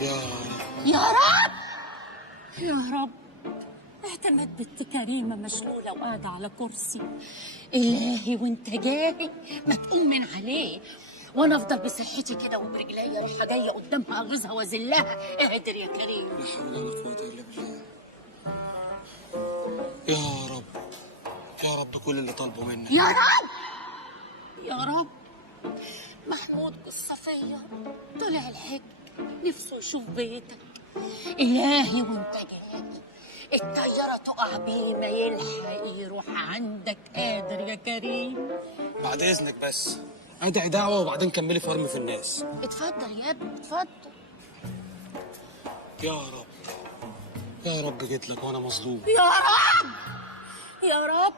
يا رب يا رب يا رب. اعتمد بنت كريمة مشلولة وقاعدة على كرسي. إلهي وانت جاي ما تقوم من عليه، وانا افضل بصحتي كده وبرجليا رايحه جايه قدامها اغيظها واذلها. اقدر يا كريم. لا حول ولا قوة الا بالله. يا رب يا رب كل اللي طالبه منك. يا رب يا رب. محمود الصفية طلع الحج، نفسه يشوف بيتك. إلهي وانت جاي الطيارة تقع بيه ما يلحق يروح عندك. قادر يا كريم. بعد اذنك بس ادعي دعوة وبعدين كملي فرم في الناس. اتفضل يا ابني اتفضل. يا رب يا رب جيت لك وانا مظلوم. يا رب يا رب.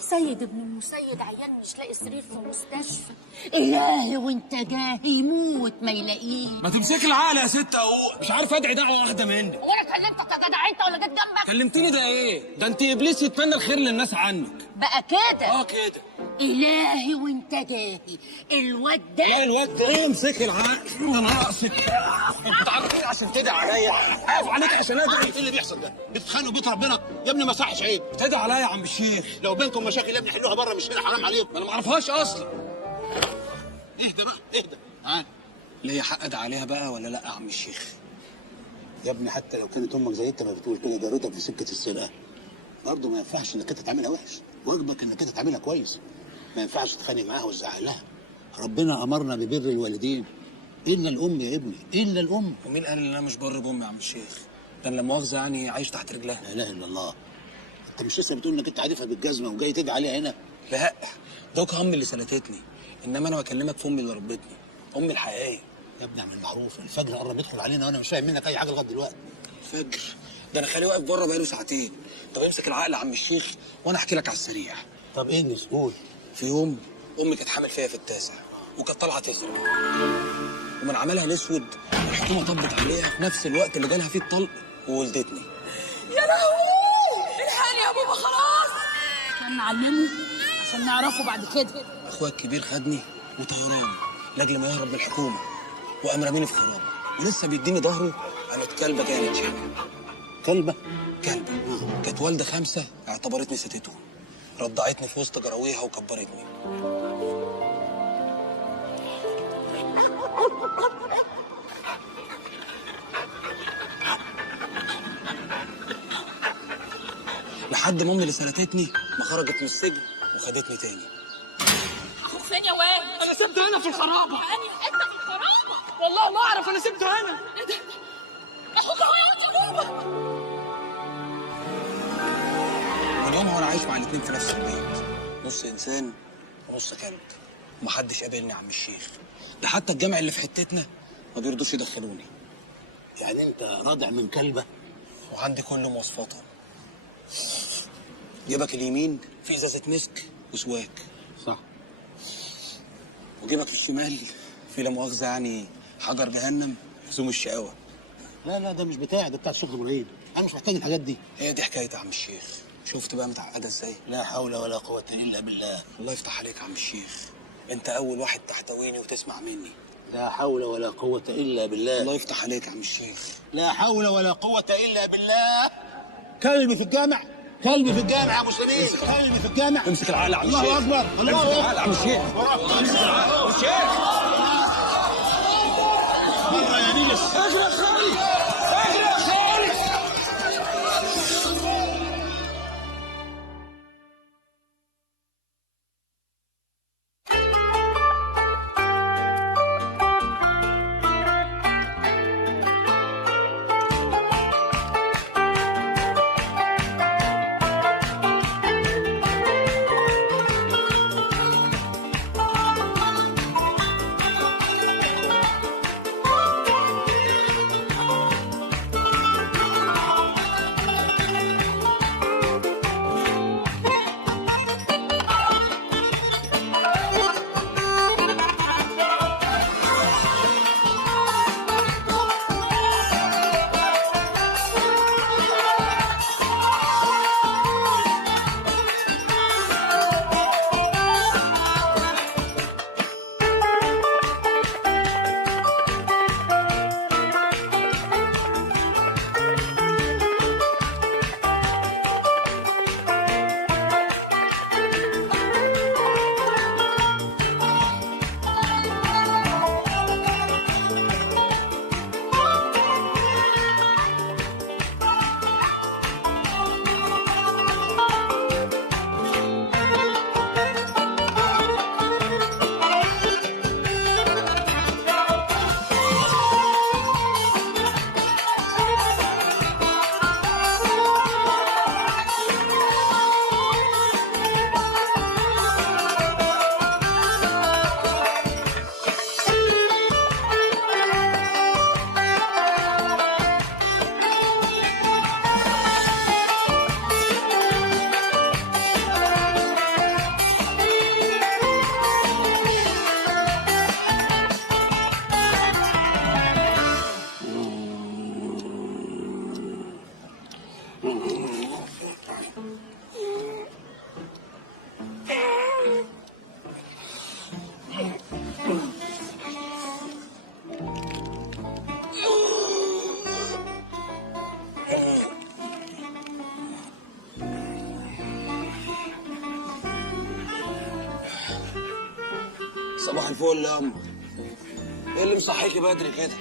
سيد ابن المسيد عيان مش لاقي سرير في مستشفى. إلهي وانت جاي يموت ما يلاقيه. ما تمسكي العقل يا ست اهو، مش عارف ادعي دعوة واحدة منك. وانا كلمتك يا جدع انت ولا جيت جنبك؟ كلمتني ده ايه؟ ده انت ابليس يتمنى الخير للناس عنك. بقى كده؟ كده. إلهي وانت جاي الواد ده. لا الواد ده ايه؟ امسكي العقل. انا ناقصك. انت عارفين عشان تدعي عليا اقف عليك عشان ادعي. ايه اللي بيحصل ده؟ بتتخانقوا بيت ربنا يا ابني، ما صحش عيب. تدعي عليا يا عم الشيخ. لو بينكم مشاكل يا ابني حلوها بره، مش هنا، حرام عليكم. ما انا ما اعرفهاش اصلا. اهدى بقى اهدى. تعال ليا حق ادعي عليها بقى ولا لا يا عم الشيخ؟ يا ابني، حتى لو كانت امك زي انت ما بتقول كده جارتك في سكه السرقه، برضه ما ينفعش انك انت تعملها وحش. واجبك انك انت تعملها كويس. ما ينفعش تتخانق معاها وتزعق لها. ربنا امرنا ببر الوالدين الا الام يا ابني، الا الام. ومين قال ان انا مش بر بامي يا عم الشيخ؟ ده انا لا مؤاخذه يعني عايش تحت رجلها. لا اله الا الله. انت مش لسه بتقول انك انت عارفها بالجزمه وجاي تدعي عليها هنا؟ لا دوك امي اللي سلتتني، انما انا بكلمك في امي اللي ربتني، امي الحقيقيه. يا ابني اعمل معروف، الفجر قرب يدخل علينا وانا مش فاهم منك اي حاجه لغايه دلوقتي. فجر؟ ده انا خالي واقف بره بقاله ساعتين. طب امسك العقل يا عم الشيخ وانا احكي لك على السريع. طب انجز قول. في يوم امي كانت حامل فيا في التاسع وكانت طالعه تزرع، ومن عملها الاسود الحكومه طبت عليها في نفس الوقت اللي جالها فيه الطلق وولدتني. يا لهوي الحقني يا بابا خلاص. كان نعلمه عشان نعرفه بعد كده. اخويا الكبير خدني وطيراني لاجل ما يهرب من الحكومه، وقام راميني في خرابه ولسه بيديني ظهره. قامت كلبه كانت يعني. كلبه؟ كلبه كانت والده 5 اعتبرتني ستته، رضعتني في وسط جراويها وكبرتني. لحد ما امي اللي سلتتني ما خرجت من السجن وخدتني تاني. اخوك فين يا واد؟ انا سبته هنا في الخرابه. انهي حته في الخرابه؟ والله ما اعرف، انا سبته هنا. ايه ده؟ اخوك اهو يا واد. من يومها وانا عايش مع الاتنين في نفس البيت، نص انسان ونص كلب، ومحدش قابلني يا عم الشيخ. ده حتى الجامع اللي في حتتنا ما بيرضوش يدخلوني. يعني انت راضع من كلبه؟ وعندي كل مواصفاتها. جيبك اليمين في ازازه مسك وسواك، صح. وجيبك الشمال في لا مؤاخذه يعني حجر جهنم سوم الشقاوه. لا ده مش بتاعي، ده بتاع الشيخ ابراهيم. انا مش محتاج الحاجات دي. هي دي حكايتي يا عم الشيخ. شفت بقى متعقده ازاي؟ لا حول ولا قوه الا بالله. الله يفتح عليك يا عم الشيخ، انت اول واحد تحتويني وتسمع مني. لا حول ولا قوه الا بالله. الله يفتح عليك يا عم الشيخ. لا حول ولا قوه الا بالله. كلب في الجامع، كلب في الجامع يا مسلمين، كلب في الجامع. امسك العقل يا عم الشيخ. الله اكبر، الله اكبر. العقل يا عم الشيخ. امسك العقل يا عم الشيخ. مرة يا نيس. اجري يا خالي، اجري يا خالي. صباح الفل يا أما. ايه اللي مصحيكي بدري كده؟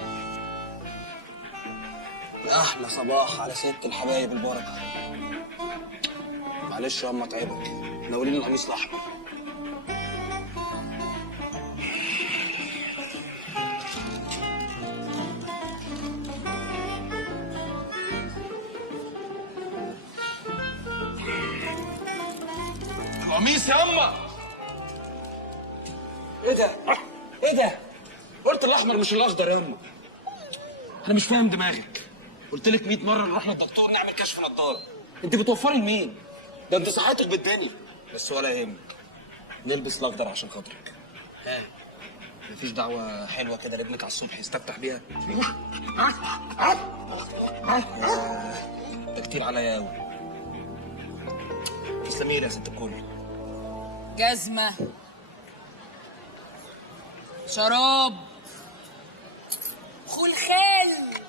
احلى صباح على ست الحبايب البركه. معلش يا أما تعبك، ناوليني القميص الاحمر. القميص يا أما. ايه ده؟ ايه ده؟ قلت الاحمر مش الاخضر يا أما. انا مش فاهم دماغك. قلت لك 100 مره نروح للدكتور نعمل كشف نضاره. انت بتوفري لمين؟ ده انت صحتك بالدنيا. بس ولا يهمك، نلبس الاخضر عشان خاطرك. مفيش دعوه حلوه كده لابنك على الصبح يستفتح بيها؟ ده كتير عليا قوي. تسلمي لي يا ست الكل. جزمة، شراب، خلخال.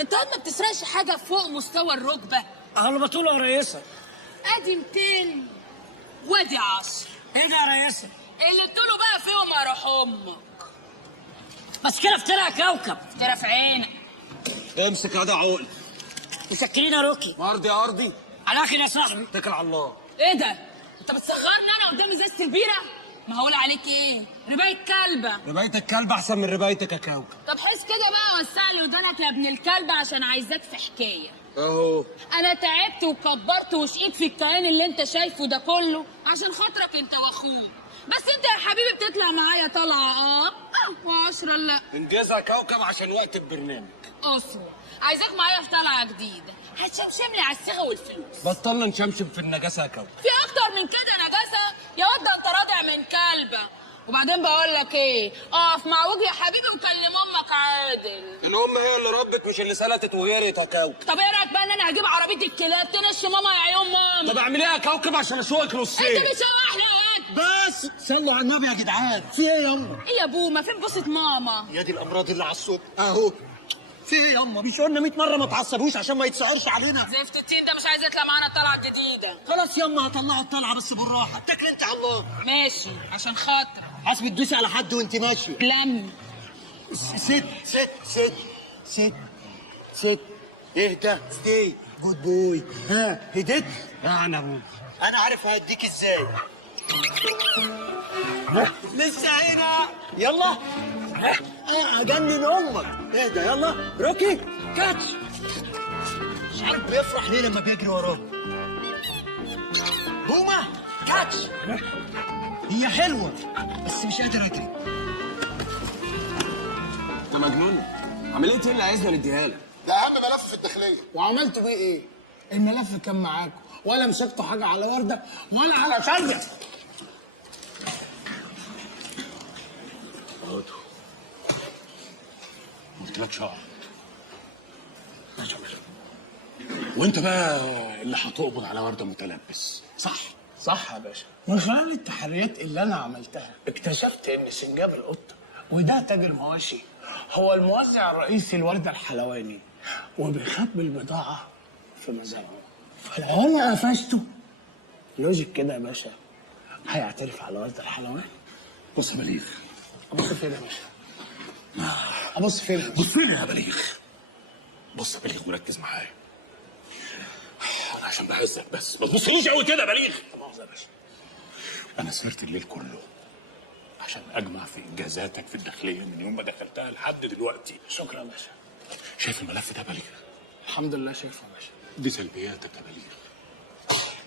انت ما بتسرقش حاجة فوق مستوى الركبة. على بطولة يا ريسة. ادي 200 وادي 10. ايه ده يا ريسة؟ اللي قلتله بقى فيهم اروح امك. بس كده افترع كوكب. ترى في عينك. امسك هذا عقل. مسكرين يا روكي. مرضي يا ارضي. على اخر يا صاحبي. اتكل على الله. ايه ده؟ انت بتصغرني انا قدام ازازة البيرة؟ ما هقول عليك ايه؟ رباية كلبة. رباية الكلب احسن من ربايتك يا كوكب. طب حس كده بقى وسع لي ودانك يا ابن الكلب عشان عايزاك في حكاية. اهو. انا تعبت وكبرت وشقيت في الكيان اللي انت شايفه ده كله عشان خاطرك انت واخوك. بس انت يا حبيبي بتطلع معايا طلعه و10 لا. انجزها كوكب عشان وقت البرنامج. اصبر، عايزاك معايا في طلعه جديده هتشمشم لي على الصيغه والفلوس. بطلنا نشمشم في النجاسه يا كوكب. في اكتر من كده نجاسه يا واد؟ ده انت رادع من كلبه. وبعدين بقول لك ايه، اقف مع وجهي يا حبيبي وكلم امك عادل. الام هي اللي ربت مش اللي سلتت وغيرت يا كوكب. طب ايه رايك بقى ان انا هجيب عربيه الكلاب تنش ماما يا عيون ماما؟ طب اعمل ايه يا كوكب عشان اشوقك نصين؟ انت بتشوحني يا واد. بس صلوا على النبي يا جدعان، في ايه ياما؟ ايه يا بوما؟ فين بوسه ماما؟ يا دي الامراض اللي على الصبح اهو. في ايه ياما؟ مش قلنا 100 مره ما تعصبوش عشان ما يتسعرش علينا؟ زفت التين ده مش عايز يطلع معانا الطلعه الجديده. خلاص ياما هطلعوا الطلعه بس بالراحه، اتكل انت على الله. ماشي عشان خاطر. حاسب تدوسي على حد وانت ماشيه. لم ست ست ست ست ست. اهدى ستي جود بوي. ها هديت؟ انا ابوك انا عارف هديك ازاي. لسه هنا. يلا اجنن امك. اهدى يلا. روكي كاتش. مش عارف بيفرح ليه لما بيجري وراه. بوما كاتش. هي حلوه بس مش قادر اجري. انت مجنون؟ عمليه ايه اللي عايزنا نديها لك؟ ده اهم ملف في الداخليه. وعملتوا بيه ايه؟ الملف كان معاكم ولا مسكتوا حاجة على وردة ولا على شجر. ما قلتلكش اقعد. وانت بقى اللي هتقبض على ورده متلبس، صح؟ صح يا باشا. من خلال التحريات اللي انا عملتها اكتشفت ان سنجاب القط وده تاجر مواشي هو الموزع الرئيسي لوردة الحلواني وبيخبي البضاعة في مزارعه. فلو انا قفشته لوجيك كده يا باشا هيعترف على وردة الحلواني. بص يا بليغ. ابص فين يا باشا؟ ابص فين يا باشا؟ بص فين يا بليغ؟ بص يا بليغ وركز معايا. انا عشان بعزك بس ما تبصليش قوي كده يا بليغ. مؤاخذة يا باشا. انا سهرت الليل كله عشان اجمع في انجازاتك في الداخليه من يوم ما دخلتها لحد دلوقتي. شكرا يا باشا. شايف الملف ده يا بليغ؟ الحمد لله شايفه يا باشا. دي سلبياتك يا بليغ،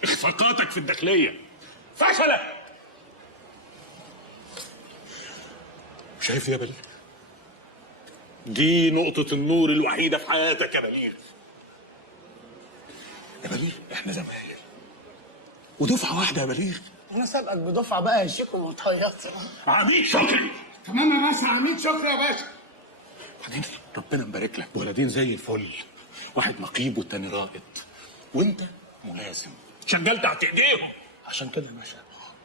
اخفاقاتك في الداخليه، فشلك. شايف يا بليغ؟ دي نقطة النور الوحيدة في حياتك يا بليغ. يا بليغ احنا زمايل ودفعة واحدة يا بليغ. انا سابقك بدفعه بقى يا شيخ ومطيط. عميد شكري. تمام يا باشا. عميد شكري يا باشا. بعدين ربنا مبارك لك، ولدين زي الفل، واحد نقيب والتاني رائد، وانت ملازم شغال تحت ايديهم. عشان كده يا باشا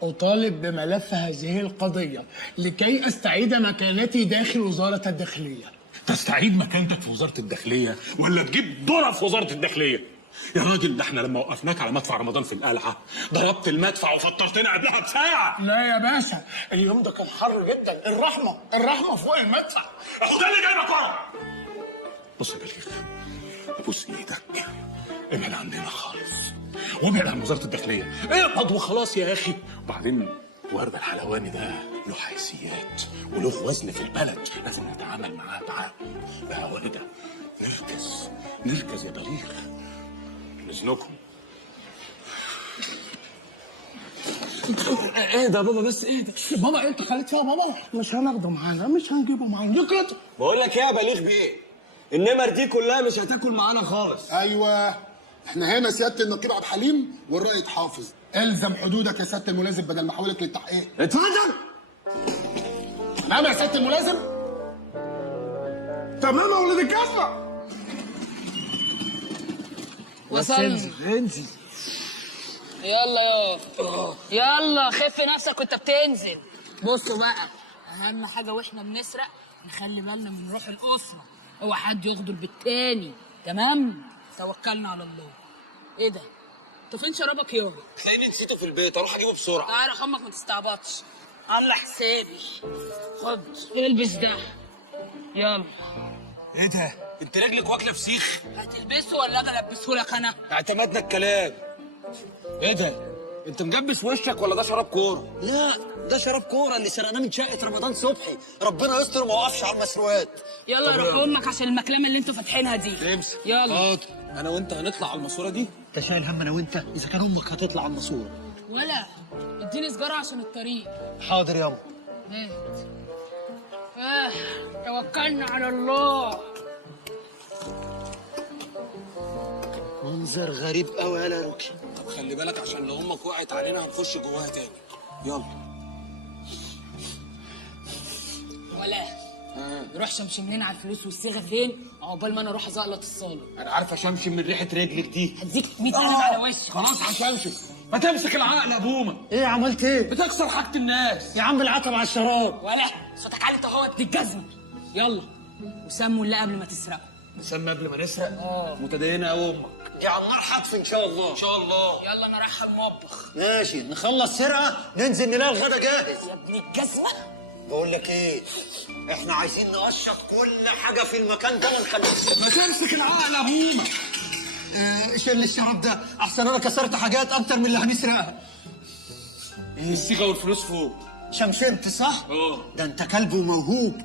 اطالب بملف هذه القضيه لكي استعيد مكانتي داخل وزاره الداخليه. تستعيد مكانتك في وزارة الداخلية ولا تجيب ذرة في وزارة الداخلية؟ يا راجل ده احنا لما وقفناك على مدفع رمضان في القلعه ضربت المدفع وفطرتنا قبلها بساعه. لا يا باشا، اليوم ده كان حر جدا. الرحمه فوق المدفع. اهو ده اللي جايبك ورا. بص يا بليغ، بص ايدك، ابعد عننا خالص وابعد عن وزاره الداخليه، اقبض وخلاص يا اخي. وبعدين ورد الحلواني ده له حيثيات وله وزن في البلد، لازم نتعامل معاه بعقل. بقى ولده نركز يا بليغ، باذنكم. ايه ده يا بابا؟ بس ايه ده؟ بابا انت خليك فيها بابا، مش هناخده معانا، مش هنجيبه معانا ليه كده؟ بقول لك ايه يا بليغ بيه، النمر دي كلها مش هتاكل معانا خالص. ايوه، احنا هنا سياده النقيب عبد الحليم والرائد حافظ. الزم حدودك يا سياده الملازم بدل ما احولك للتحقيق. اتفضل. نعم يا سياده الملازم. تمام يا ولد الجزمه. وصلنا. انزل. يلا يلا خف نفسك وانت بتنزل. بصوا بقى، اهم حاجه واحنا بنسرق نخلي بالنا من روح الاسره، اوعى حد يغدر بالتاني. تمام؟ توكلنا على الله. ايه ده؟ انت فين شرابك يابا؟ تلاقيني نسيته في البيت، اروح اجيبه بسرعه. تعالى امك ما تستعبطش، على حسابي. خد البس ده. يلا. ايه ده؟ انت رجلك واكله فسيخ. هتلبسه ولا اجي البسه لك انا؟ اعتمدنا الكلام. ايه ده؟ انت مجبس وشك ولا ده شراب كوره؟ لا ده شراب كوره اللي سرقناه من شقه رمضان صبحي، ربنا يستر وما وقفش على المسروقات. يلا روح امك عشان المكلمه اللي انتوا فاتحينها دي. امسك. يلا. حاضر. انا وانت هنطلع على الماسوره دي. انت شايل هم انا وانت؟ اذا كان امك هتطلع على الماسوره. ولا اديني سجاره عشان الطريق. حاضر يابا. هات. توكلنا على الله. منظر غريب قوي يا روكي. طب خلي بالك عشان لو امك وقعت علينا هنخش جواها تاني. يلا. ولا نروح شمشم لنا على الفلوس والصيغه فين عقبال ما انا اروح ازقلط الصاله. انا عارف اشمشم من ريحه رجلك دي. هديك 100 قلم على وشك. خلاص هشمشم. ما تمسك العقل يا بومه. ايه عملت ايه؟ بتكسر حاجه الناس. يا عم العتب على الشراب. ولا صوتك عالي اهو ابن الجزمه. يلا وسموا الله قبل ما تسرقوا. نسمي قبل ما نسرق. متدينه قوي امك. دي على النار حتف ان شاء الله. ان شاء الله. يلا انا رايحه المطبخ. ماشي، نخلص سرقه ننزل نلاقي الغدا جاهز. يا ابن الجزمه. بقول لك ايه، احنا عايزين نقشط كل حاجه في المكان ده ونخليه. ما تمسك العقل يا بومه. شيل الشراب ده احسن انا كسرت حاجات اكتر من اللي هنسرقها. الصيغه والفلوس فوق. شمشمت صح؟ ده انت كلب وموهوب.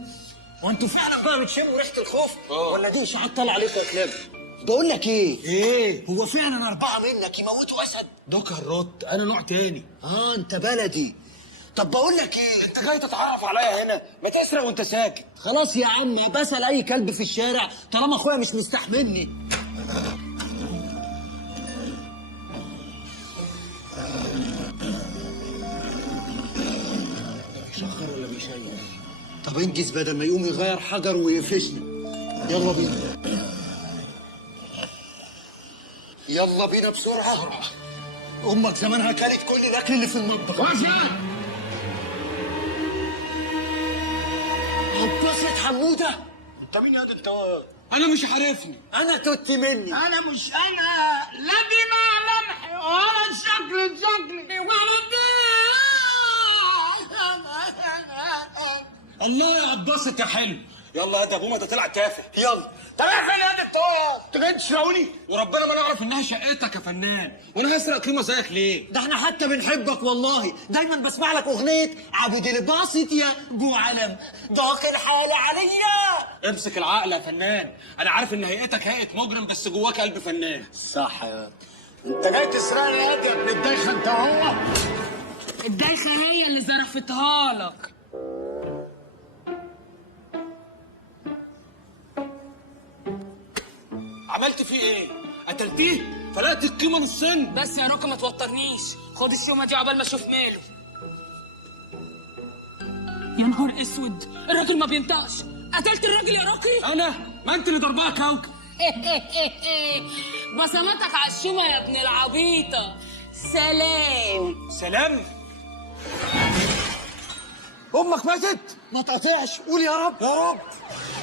وانتوا فعلا بقى بتشموا ريحه الخوف؟ ولا دي اشاعات طالعه عليكم يا كلاب؟ بقول لك ايه؟ هو فعلا 4 منك يموتوا اسد؟ دوكا الرد، انا نوع تاني. انت بلدي. طب بقول لك ايه، انت جاي تتعرف عليا هنا، ما تسرق وانت ساكت. خلاص يا عم بسأل اي كلب في الشارع طالما اخويا مش مستحملني. بيشخر ولا بيشيل؟ طب انجز بدل ما يقوم يغير حجر ويقفشني. يلا بينا. يلا بينا بسرعة. امك زمانها كلت كل الاكل اللي في المطبخ. عباسة حمودة. انت مين يا دي انت؟ انا مش عارفني. انا توت مني. انا مش انا، لا دماء لمحي ولا شكلي الله يا عباسة يا حلو. يلا يا ده ابوما، ده طلع تافه. يلا. طب يا فين انت جاي تسرقوني؟ وربنا ما نعرف انها شقتك يا فنان، وانا هسرق قيمه زيك ليه؟ ده احنا حتى بنحبك والله، دايما بسمع لك اغنيه عبد الباسط يا ابو علم ضاق الحال عليا. امسك العقل يا فنان، انا عارف ان هيئتك هيئه مجرم بس جواك قلب فنان. صح يا انت جاي تسرقني يا ابن الدايخه انت هو؟ الدايخه هي اللي زرفتها لك. عملت فيه ايه؟ قتلتيه؟ فلقت القيمه نصين؟ بس يا روكي ما توترنيش، خد الشومه دي عقبال ما اشوف ماله. يا نهار اسود، الراجل ما بينطقش. قتلت الراجل يا روكي؟ انا؟ ما انت اللي ضربها كوكب. بصمتك على الشومه يا ابن العبيطه. سلام. سلام؟ امك ماتت؟ ما تقطعش، قول يا رب يا رب.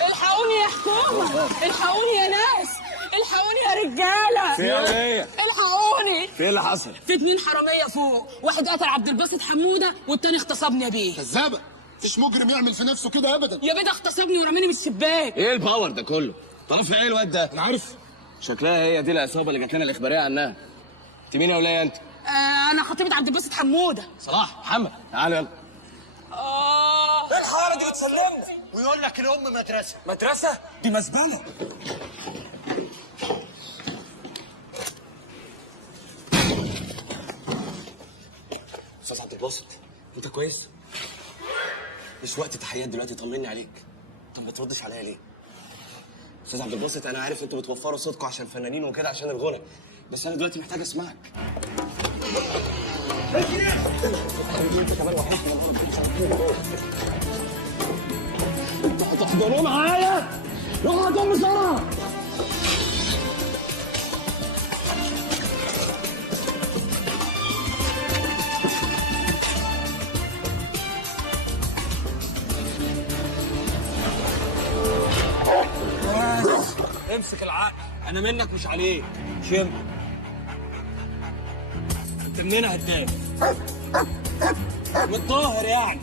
الحقوني يا حكومه، الحقوني يا ناس، الحقوني. الحقوني يا رجاله. في ايه؟ الحقوني. في ايه اللي حصل؟ في 2 حراميه فوق، واحد قتل عبد الباسط حموده والتاني اغتصبني يا بيه. كذابه، مفيش مجرم يعمل في نفسه كده ابدا. يا بيه ده اغتصبني ورماني من الشباك. ايه الباور ده كله؟ طرف ايه الواد ده؟ انا عارف. شكلها هي دي العصابه اللي جات لنا الاخباريه عنها. انت مين يا ولايه انت؟ انا خطيبه عبد الباسط حموده. صلاح محمد، تعالوا يلا. ايه الحاره دي بتسلمنا؟ ويقول لك الام مدرسه. مدرسه؟ دي مزبله. استاذ عبد الباسط، انت كويس؟ مش وقت تحيات دلوقتي، طمني عليك. انت ما بتردش عليا ليه؟ استاذ عبد الباسط، انا عارف انتوا بتوفروا صوتكم عشان فنانين وكده عشان الغنى، بس انا دلوقتي محتاج اسمعك. انتوا هتحضروا معايا؟ روحوا هاتوا بسرعه. امسك العقل، انا منك مش عليك. شم. انت منين هداف؟ من الظاهر يعني.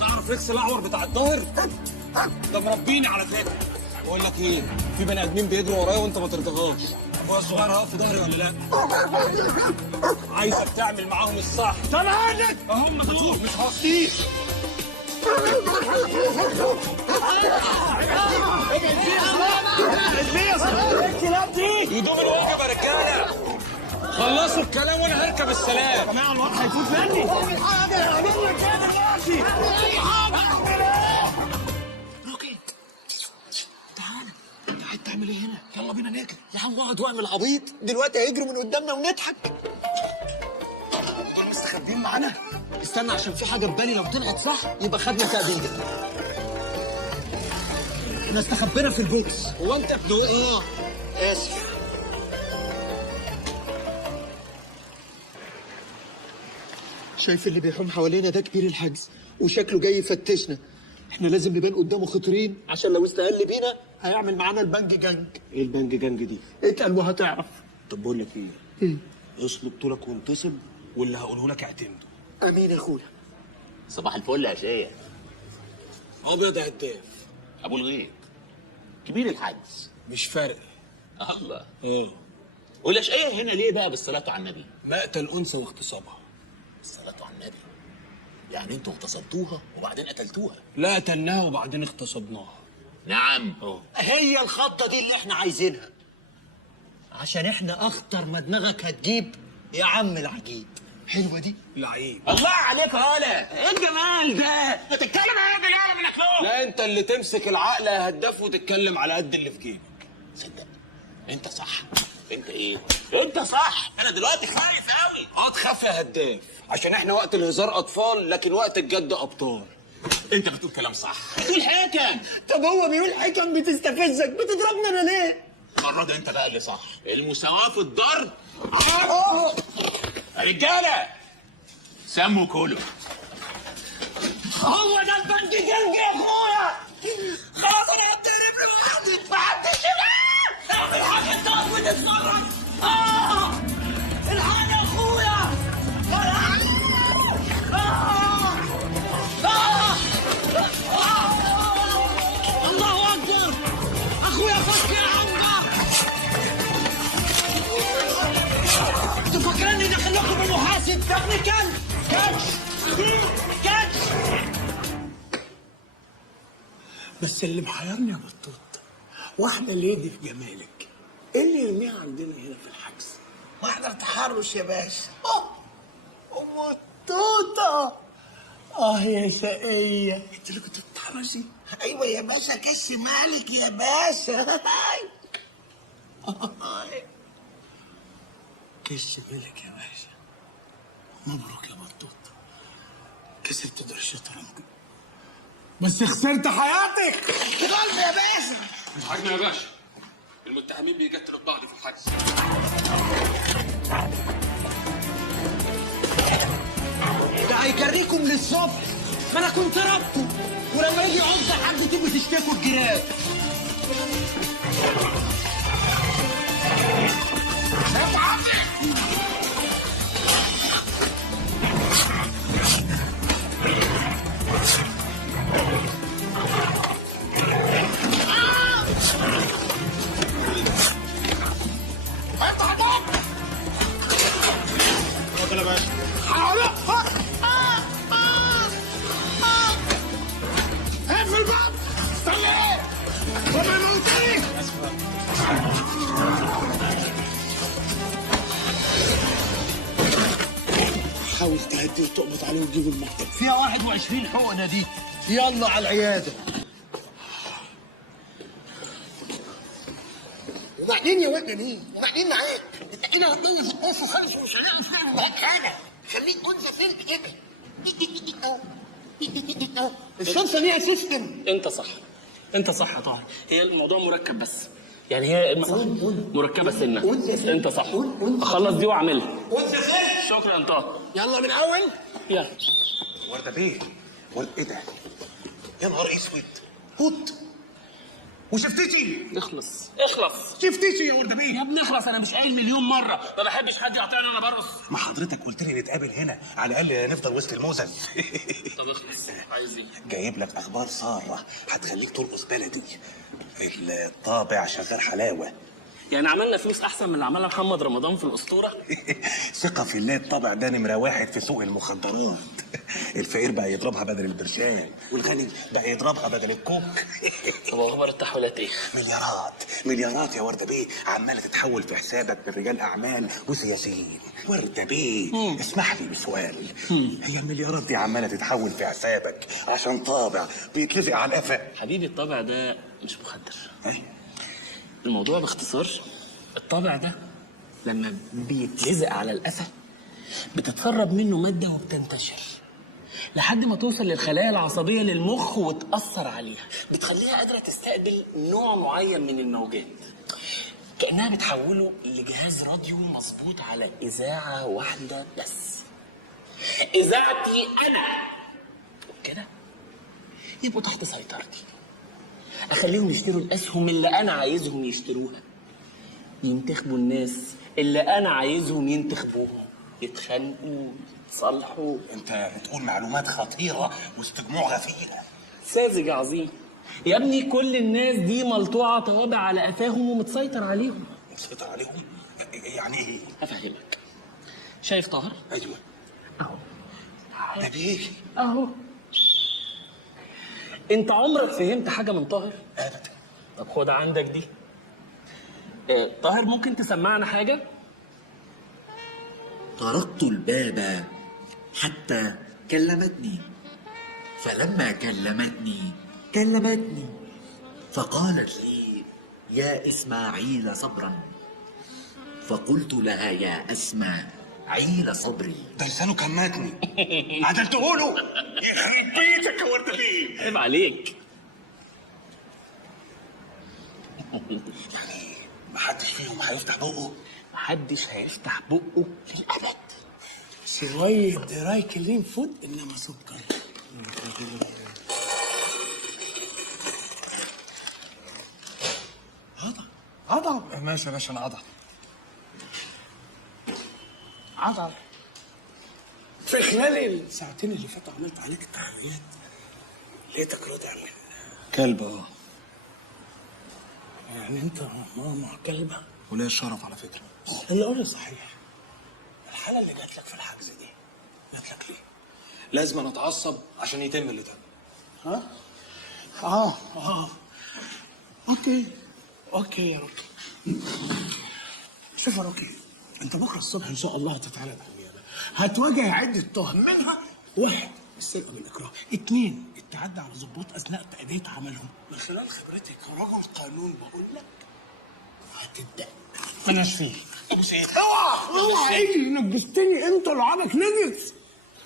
تعرف ريكس الاعور بتاع الظهر؟ ده مربيني على فكره. بقول لك ايه، في بني ادمين بيجروا ورايا وانت ما ترضاهاش. ابويا الصغير هيقف في ظهري ولا لا؟ عايزك تعمل معاهم الصح. تمام. هم دول مش هصير. يدوم الواجب يا رجاله. خلصوا الكلام وانا هركب السلام. يا جماعه الواد هيفوت مني. هعمل لك ايه دلوقتي؟ راجل تعالى، انت قاعد تعمل ايه هنا؟ يلا بينا ناكل. يا عم اقعد واعمل عبيط، دلوقتي هيجروا من قدامنا ونضحك. دول مستخبيين معانا. استنى عشان في حاجه في بالي، لو طلعت صح يبقى خدنا تأبيده. احنا استخبينا في البوكس. هو انت ابن ايه؟ اسف. شايف اللي بيحوم حوالينا ده كبير الحجز وشكله جاي يفتشنا. احنا لازم نبان قدامه خطرين عشان لو استقل بينا هيعمل معانا البنج جنج. ايه البنج جنج دي؟ اتقل وهتعرف. طب بقول لك ايه؟ اصلب طولك وانتصب، واللي هقوله لك اعتمده. امين يا اخويا. صباح الفل يا شيخ. ابيض يا هداف. ابو الغيط كبير الحجز. مش فارق. الله. اه. والاشقيه هنا ليه بقى بالصلاه على النبي؟ مقتل انثى واغتصابها. الصلاه على النبي، يعني انتوا اغتصبتوها وبعدين قتلتوها؟ لا، قتلناها وبعدين اغتصبناها. نعم. هي الخطه دي اللي احنا عايزينها، عشان احنا اخطر ما دماغك هتجيب يا عم العجيب. حلوه دي. لعيب. الله عليك يا ولا، ايه الجمال ده؟ بتتكلم على قد اللي منك له. لا، انت اللي تمسك العقل يا هداف وتتكلم على قد اللي في جيبك. صدق انت صح. انت ايه؟ انت صح. انا دلوقتي خايف قوي. تخاف يا هداف، عشان احنا وقت الهزار اطفال لكن وقت الجد ابطال. انت بتقول كلام صح. بتقول حكم. طب هو بيقول حكم بتستفزك، بتضربنا انا ليه؟ المره ده انت بقى اللي صح. المساواه في الضرب. يا رجاله سموا كله. هو ده البنج جنج يا اخويا. خلاص انا هتقرب لوحدي، محدش يبقى اعمل حاجه تقف وتتفرج. الحقني يا اخويا. الله اكبر. اخويا فك يا عمده. انتوا فاكريني داخل لكم المحاسب؟ يا ابني كلب. كاتش كاتش. بس اللي محيرني يا بطوط، واحنا اللي يجي في جمالك، ايه اللي يرميها عندنا هنا في الحجز؟ محضر تحرش يا باشا. ام التوته. يا شقية، انت اللي كنت بتتحرشي؟ ايوه يا باشا، كش مالك يا باشا. كش مالك يا باشا. مبروك يا بطوط، كسبت دور الشطرنج بس خسرت حياتك. غلط يا باشا. مش حاجة يا باشا، المتهمين بيقتلوا بعض في الحجز. ده هيكريكم للصبح. ما انا كنت ربطه، ولما يجي عمده حد تيجوا تشتكوا الجيران. حاول تهدي وتقبض عليه وتجيب المكتب. فيها 21 حقنه دي. يلا على العياده. وبعدين يا واد مين؟ وبعدين معاك؟ انت كده هتضيع في القصه خالص ومش هنعرف نعمل معاك حاجه. خليك انثى فين كده. الشمس ليها سيستم. انت صح، انت صح يا طاهر. هي الموضوع مركب بس، يعني هي مركبه سنه. انت صح. اخلص دي واعملها. شكرا يا طاهر. يلا من اول. يلا. ورده بيه، ايه ده؟ يا نهار اسود، هوت وشفتيتي. اخلص. شفتيتي يا ورده بيه؟ يا ابني اخلص، انا مش قايل مليون مره ما بحبش حد يقاطعني وانا برقص. ما حضرتك قلت لي نتقابل هنا على الاقل نفضل وسط الموزن. طب اخلص. عايز ايه؟ جايب لك اخبار ساره هتخليك ترقص بلدي. الطابع شغال حلاوه. يعني عملنا فلوس احسن من اللي عملها محمد رمضان في الاسطوره. ثقة في الله، الطابع ده نمرة واحد في سوق المخدرات. الفقير بقى يضربها بدل البرشام، والغني بقى يضربها بدل الكوك. طب اخبار التحويلات ايه؟ مليارات يا وردة بيه عمالة تتحول في حسابك من رجال أعمال وسياسيين. وردة بيه اسمح لي بسؤال. هي المليارات دي عمالة تتحول في حسابك عشان طابع بيتلزق على القفا؟ حبيبي الطابع ده مش مخدر. الموضوع باختصار، الطابع ده لما بيتلزق على القفا بتتسرب منه ماده وبتنتشر لحد ما توصل للخلايا العصبيه للمخ وتاثر عليها، بتخليها قادره تستقبل نوع معين من الموجات، كانها بتحوله لجهاز راديو مظبوط على اذاعه واحده بس. اذاعتي انا كده يبقوا تحت سيطرتي. اخليهم يشتروا الاسهم اللي انا عايزهم يشتروها، ينتخبوا الناس اللي انا عايزهم ينتخبوهم، يتخانقوا يتصالحوا. انت بتقول معلومات خطيرة واستجموع غفير. ساذج عظيم يا ابني. كل الناس دي ملطوعه طوابع على قفاهم ومتسيطر عليهم. مسيطر عليهم؟ يعني ايه؟ افهمك. شايف طاهر؟ ايوه. اهو. ده بيه؟ اهو. انت عمرك فهمت حاجه من طاهر؟ ابدا. طب خد عندك دي. طاهر ممكن تسمعنا حاجه؟ طرقت الباب حتى كلمتني، فلما كلمتني فقالت لي: يا إسماعيل صبرا. فقلت لها: يا إسماعيل صبري. ده لسانه كان ماتني. عدلته له. يخرب بيتك يا ورده بيه. عيب عليك. يعني محدش فيهم هيفتح بقه؟ محدش هيفتح بقه للأبد. شوية دراي كلين فود إنما سكر. عضع. ماشي يا باشا، انا عضع. في خلال الساعتين اللي فاتوا عملت عليك التحريات، لقيتك رضع من كلب. يعني انت ماما كلبه. وليه الشرف على فكره. اللي قولي صحيح، الحالة اللي جات لك في الحجز دي جات لك ليه؟ لازم أنا اتعصب عشان يتم اللي ده. ها؟ اوكي يا روكي. شوف يا روكي، انت بكره الصبح ان شاء الله هتتعرض على النيابه، هتواجه عده تهم، منها 1 السرقه بالاكراه، 2 التعدي على ضباط اثناء تاديه عملهم. من خلال خبرتي كرجل قانون بقول لك هتبدا. مالناش فيه. ابوس ايه؟ اوعى ايدي، نجستني انت لعابك نجس.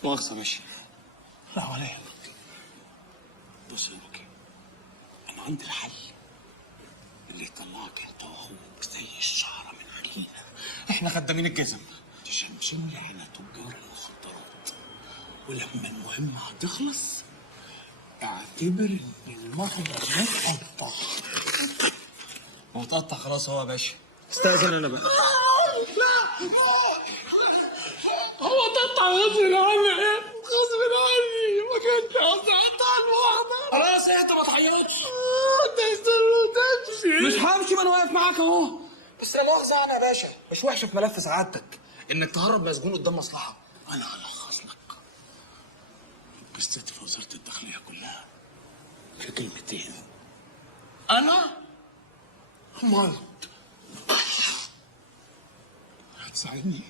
مؤاخذة ماشي. لا ولا يهمك. بص يا روكي، انا عندي الحل اللي يطلعك انت واخوك زي الشعره من عجينه. احنا خدامين الجزم. تشمشم لي على تجار المخدرات، ولما المهمه هتخلص اعتبر ان المخدر متقطع. هو اتقطع خلاص هو يا باشا. استاذن انا بقى. هو تقطع غصب عني، غصب عني، ما كنت قطعتها لوحدك. خلاص اهدى ما تعيطش. انت تمشي. مش همشي، ما انا واقف معاك اهو. بس لا مؤاخذة يعني يا باشا، مش وحشه في ملف سعادتك انك تهرب مسجون قدام مصلحه. انا هلخص لك قصتي في وزاره الداخليه كلها في كلمتين. انا مرض. هتساعدني؟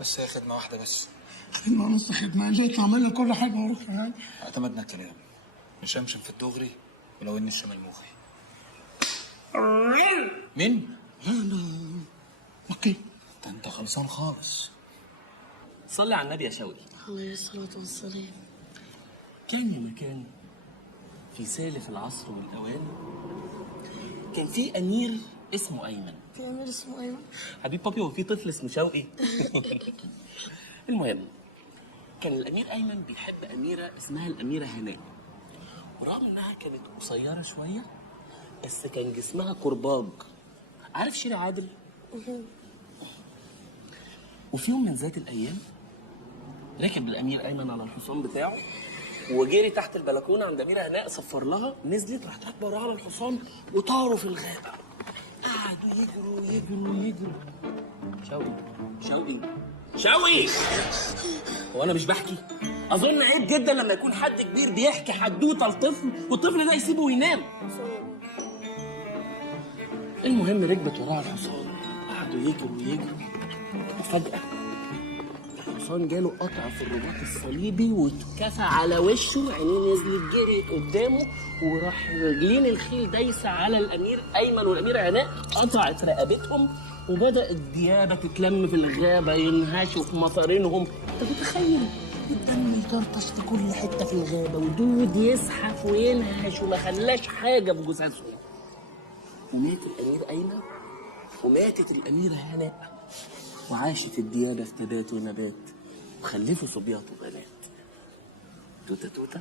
بس هي خدمه واحده بس. خدمه نص خدمه، جيت اعمل لك كل حاجه واروح يعني. اعتمدنا الكلام، مشمشم في الدغري ولو ان الشمال مغري. مين؟ لا اوكي. ده انت خلصان خالص. صلي على النبي يا شوقي. عليه الصلاة والسلام. كان ومكان في سالف العصر والأوان كان في أمير اسمه أيمن. في أمير اسمه أيمن؟ حبيب بابي، هو في طفل اسمه شوقي؟ المهم، كان الأمير أيمن بيحب أميرة اسمها الأميرة هناء، ورغم إنها كانت قصيرة شوية بس كان جسمها كرباج. عارف شيري عادل؟ وفي يوم من ذات الأيام ركب الأمير أيمن على الحصان بتاعه وجري تحت البلكونة عند أميرة هناء، صفر لها، نزلت راحت راكبة وراها على الحصان وطاروا في الغابة. قعدوا يجروا. شوقي هو أنا مش بحكي؟ أظن عيب جدا لما يكون حد كبير بيحكي حدوتة لطفل والطفل ده يسيبه وينام. المهم ركبت وراها الحصان، قعدوا يجروا وفجأة الحصان جاله قطع في الرباط الصليبي واتكفى على وشه، عينيه نزلت جريت قدامه وراح رجلين الخيل دايسه على الامير ايمن والاميره هناء، قطعت رقبتهم وبدات ديابه تتلم في الغابه ينهشوا في مصارينهم. انت متخيل؟ الدم يطرطش في كل حته في الغابه ودود يزحف وينهش وما خلاش حاجه في جثثهم. ومات الامير ايمن وماتت الاميره هناء وعاشت الديابة في تبات ونبات وخلفوا صبيات وبنات. توتة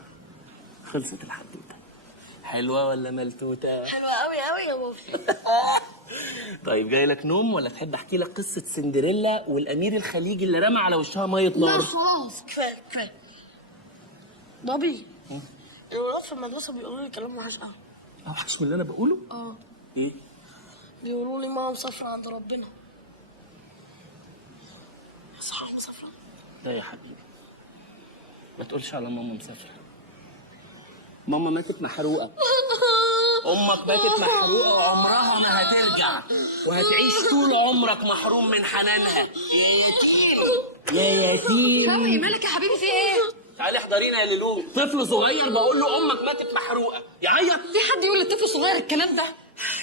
خلصت الحدوتة. حلوة ولا ملتوتة؟ حلوة أوي يا بابي. طيب جاي لك نوم ولا تحب احكي لك قصة سندريلا والامير الخليجي اللي رمى على وشها مية نار؟ لا خلاص كفاية. بابي، الولاد في المدرسة بيقولوا لي كلام وحش قوي. اوحش من اللي انا بقوله؟ ايه؟ بيقولوا لي ماما مسافرة عند ربنا. صح مسافرة؟ لا يا حبيبي، ما تقولش على ماما مسافرة. ماما ماتت محروقة. أمك ماتت محروقة وعمرها ما هترجع وهتعيش طول عمرك محروم من حنانها. يا يتيم. شوقي مالك يا حبيبي في ايه؟ تعالي احضرينا يا ليلو، طفل صغير بقول له أمك ماتت محروقة، يعيط؟ في حد يقول للطفل الصغير الكلام ده؟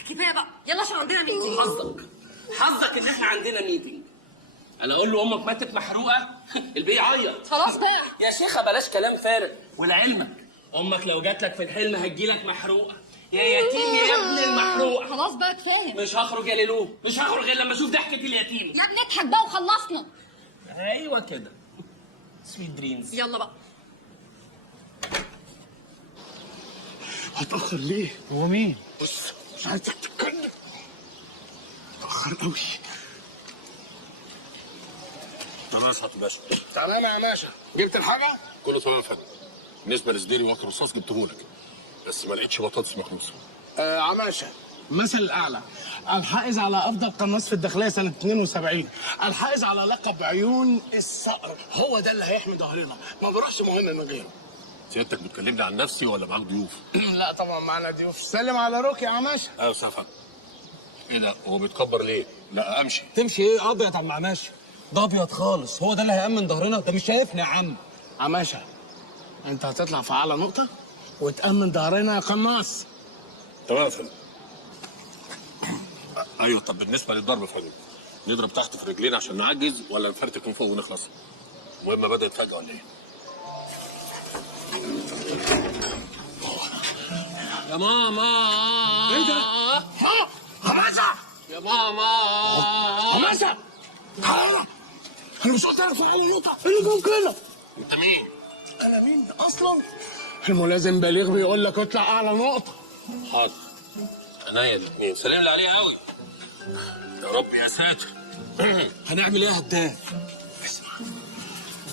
كفاية بقى، يلا عشان عندنا ميتنج. حظك إن إحنا عندنا ميتنج. أنا أقول له أمك ماتت محروقة، البي يعيط. خلاص بقى يا شيخة بلاش كلام فارغ. ولعلمك أمك لو جات لك في الحلم هتجيلك محروقة. يا يتيم يا ابن المحروقة. خلاص بقى كفاية. مش هخرج يا ليلو، مش هخرج غير لما اشوف ضحكة اليتيم. يا ابني اضحك بقى وخلصنا. ايوه كده. سويت دريمز. يلا بقى. هتأخر ليه؟ هو مين؟ بص مش عايزك تتكلم. متأخر قوي. تمام يا باشا. تمام يا باشا، جبت الحاجة؟ كله تمام يا فندم. بالنسبه لسديري واكل رصاص جبتهولك، بس ما لقيتش بطاطس مخروصه. عماشة مثل الأعلى، الحائز على أفضل قناص في الداخلية سنة 72، الحائز على لقب عيون الصقر، هو ده اللي هيحمي ظهرنا، ما بروحش مهنا غيره. سيادتك بتكلمني عن نفسي ولا معاك ضيوف؟ لا طبعا معنا ضيوف. سلم على روكي يا عماشة. ايوه يا فندم. ايه ده؟ هو بيتكبر ليه؟ لا امشي. تمشي ايه ابيض يا عم عماشي؟ ده ابيض خالص، هو ده اللي هيأمن ظهرنا؟ ده مش شايفني يا عم. عماشة أنت هتطلع في أعلى نقطة وتأمن ظهرنا يا قناص. تمام يا فندم. ايوه، طب بالنسبه للضرب يا فندم، نضرب تحت في رجلينا عشان نعجز ولا نفرتك من فوق ونخلص؟ المهمه بدات فجاه ولا ايه؟ يا ماما. إيه ده؟ عماشة يا ماما. عماشة تعالى، أنا مش قلت لك في أعلى نقطة؟ اللي جوه كده. انت مين؟ أنا مين أصلا؟ الملازم بليغ بيقول لك اطلع أعلى نقطة. حاضر، عينيا الاثنين، سلم لي عليها قوي. يا رب يا ساتر. هنعمل ايه يا هداف؟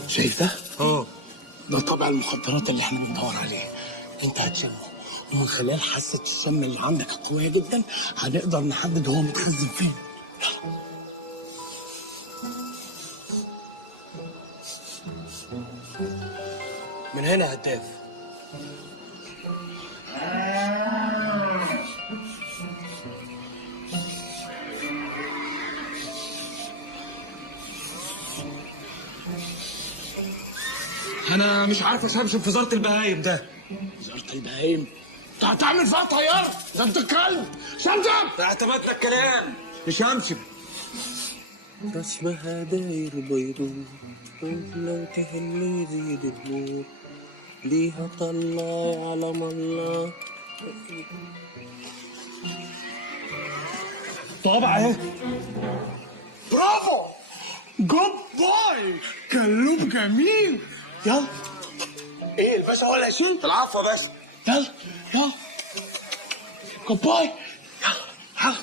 شايف ده؟ ده طبع المخدرات اللي احنا بندور عليه. انت هتشمه، ومن خلال حاسه الشم اللي عندك قويه جدا هنقدر نحدد هو متخزن فين. من هنا يا هداف. انا مش عارف اشمشم في وزاره البهايم ده. وزاره البهايم؟ انت هتعمل فيها طيار؟ ده انت كلب. شمشم ده اعتمدنا الكلام مش همشم. رسمها داير بيضون لو تهني يزيد النور ليها طلع علم الله. طبعا اهي. برافو، جود بوي، كلوب جميل. يلا. ايه الباشا ولا شيء؟ العفو يا باشا. يلا يلا. جود بوي. يلا يلا.